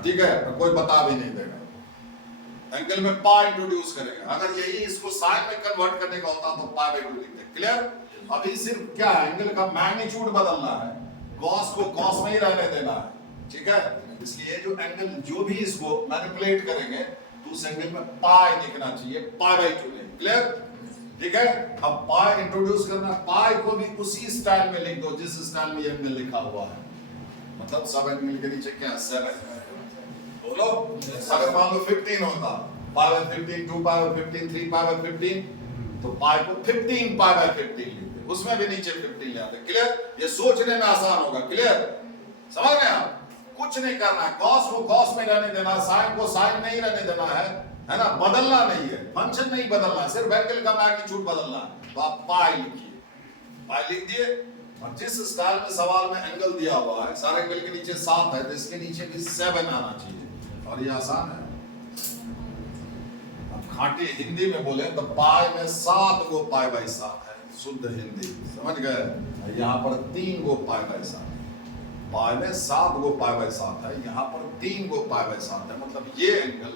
ठीक है, कोई बता भी नहीं देगा। एंगल में पा इंट्रोड्यूस करेगा, अगर यही इसको साइन में कन्वर्ट करने का होता तो पा वैल्यू लिखते, क्लियर? अभी सिर्फ क्या है, एंगल का मैग्नीट्यूड बदलना है, cos को cos में ही रहने देना है, ठीक है। इसलिए जो एंगल जो भी इसको मैनिपुलेट करेंगे तो उस एंगल में पाई दिखना चाहिए, π/2 ले, क्लियर? ठीक है। अब पाई इंट्रोड्यूस करना, पाई को भी उसी स्टाइल में लिख दो जिस स्टाइल में ये एंगल लिखा हुआ है, मतलब सब एंगल के नीचे क्या है 7, बोलो। अगर मान लो 15 होता, π/15, 2π/15, 3π/15, तो पाई को 15π/15 लिखते, उसमें भी नीचे 15 ले आते, क्लियर? ये सोचने में आसान होगा, क्लियर? समझ रहे हैं आप? कुछ नहीं करना है, cos को cos में रहने देना, sin को sin में ही रहने देना है ना, बदलना नहीं है, फंक्शन नहीं बदलना है, सिर्फ एंगल का मैग्नीट्यूड बदलना है। तो आप पाई लिखिए, पाई लिख दिए, और जिस स्टाइल में सवाल में एंगल दिया हुआ है, सारे एंगल के नीचे 7 है तो इसके नीचे भी 7 आना चाहिए, और ये आसान है। अब खाटी हिंदी में बोले तो पाई में 7 को π/7 है, शुद्ध हिंदी, समझ गए। यहाँ पर 3 गो पाई बाय 7, पाई में 7 गो पाई बाय 7 है, यहाँ पर 3 गो पाई बाय 7 है, मतलब ये एंगल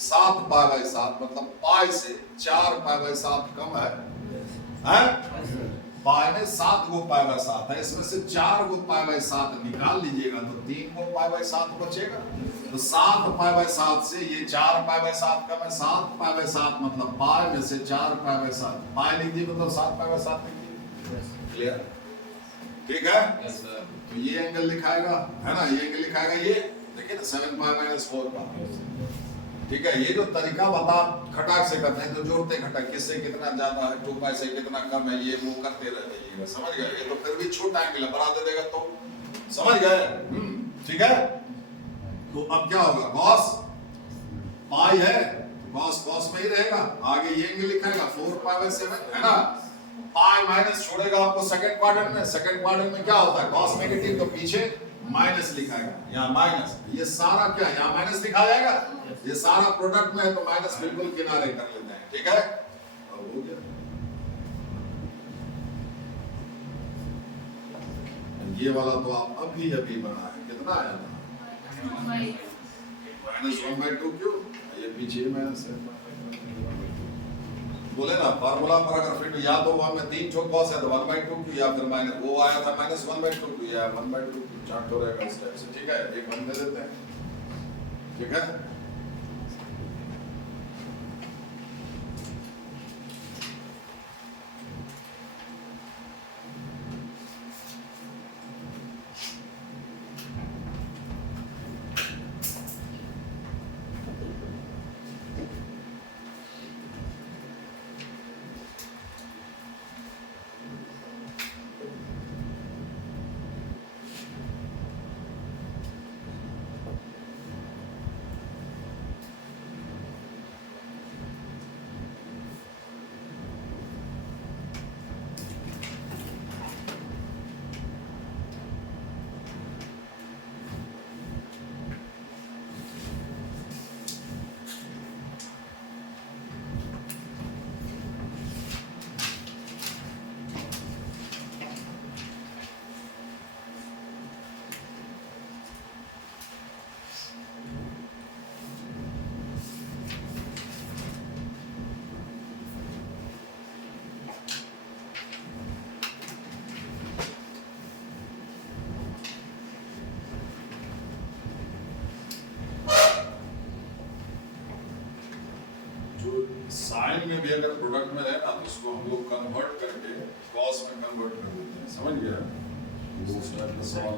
7 पाई बाय 7, मतलब पाई से 4 पाई बाय 7 कम है, पाई में 7 गो पाई बाय 7 है, इसमें से 4 गो पाई बाय 7 निकाल लीजिएगा तो 3 गो पाई बाय 7 बचेगा। तो 7 पाई बाय 7 से ये 4 पाई बाय 7 कम है, 7 पाई बाय 7 मतलब पाई में से 4 पाई बाय 7, पाई लिख दी मतलब 7 पाई बाय 7 लिख दी। क्लियर, ठीक है। तो ये एंगल लिखाएगा, है ना, ये एंगल लिखाएगा, ये देखिए ना 7 पाई माइनस 4 का, ठीक है। ये जो तरीका बता खटाक से करते हैं, तो जोड़ते खटाक, किससे कितना ज्यादा है, 2 पाई से कितना कम है, ये वो करते रहते, समझ गए। ये तो फिर भी छोटा एंगल बना दे देगा, तो समझ गए, ठीक है। तो अब क्या होगा, कॉस पाई है, कॉस कॉस में ही रहेगा, आगे ये एंगल लिखाएगा 4 पाई बाय 7, है ना। पाई माइनस छोड़ेगा आपको सेकंड क्वाड्रेंट में, सेकंड क्वाड्रेंट में क्या होता है, कॉस नेगेटिव, तो पीछे माइनस लिखाएगा, यहाँ माइनस, ये सारा क्या यहाँ माइनस लिखा जाएगा, ये सारा प्रोडक्ट में है तो माइनस बिल्कुल किनारे कर लेते हैं, ठीक है। हो गया, ये वाला तो आप अभी अभी बना है, कितना आया था -1/2 क्यों, ये पीछे माइनस है, बोले ना फार्मूला पर अगर फिट या तो 1 में 3 चौक कॉस है तो 1/2 क्यों, या फिर माइनस वो आया था -1/2 क्यों, या 1/2 चार्ट हो रहेगा इस टाइप से, ठीक है। एक बंद दे देते हैं, ठीक है। साइन में भी अगर प्रोडक्ट में रहे ना तो इसको हम लोग कन्वर्ट करके कॉस में कन्वर्ट कर देते हैं, समझ गया। दूसरा सवाल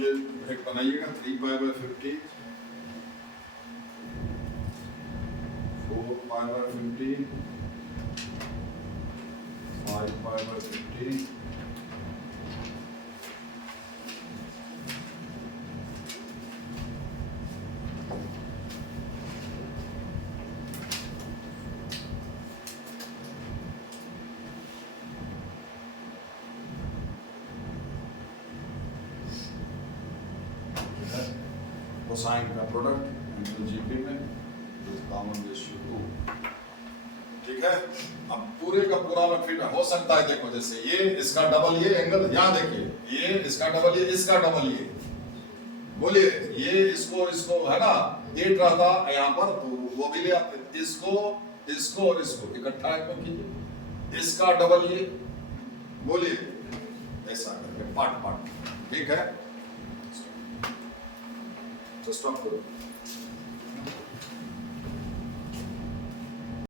ये एक बनाइएगा 3 pi by 50, 4 pi by 50, 5 pi by 50, cosine का प्रोडक्ट जीपी में कॉमन रेशियो 2, ठीक है। अब पूरे का पूरा में फिट हो सकता है, देखो जैसे ये इसका डबल ये एंगल, यहाँ देखिए ये इसका डबल ये इसका डबल ये, बोलिए ये इसको इसको है ना 8 रहता यहाँ पर तो वो भी ले आते, इसको इसको और इसको इकट्ठा एक कीजिए, इसका डबल ये, बोलिए ऐसा करके पार्ट पार्ट, ठीक है। तो स्टॉप करो।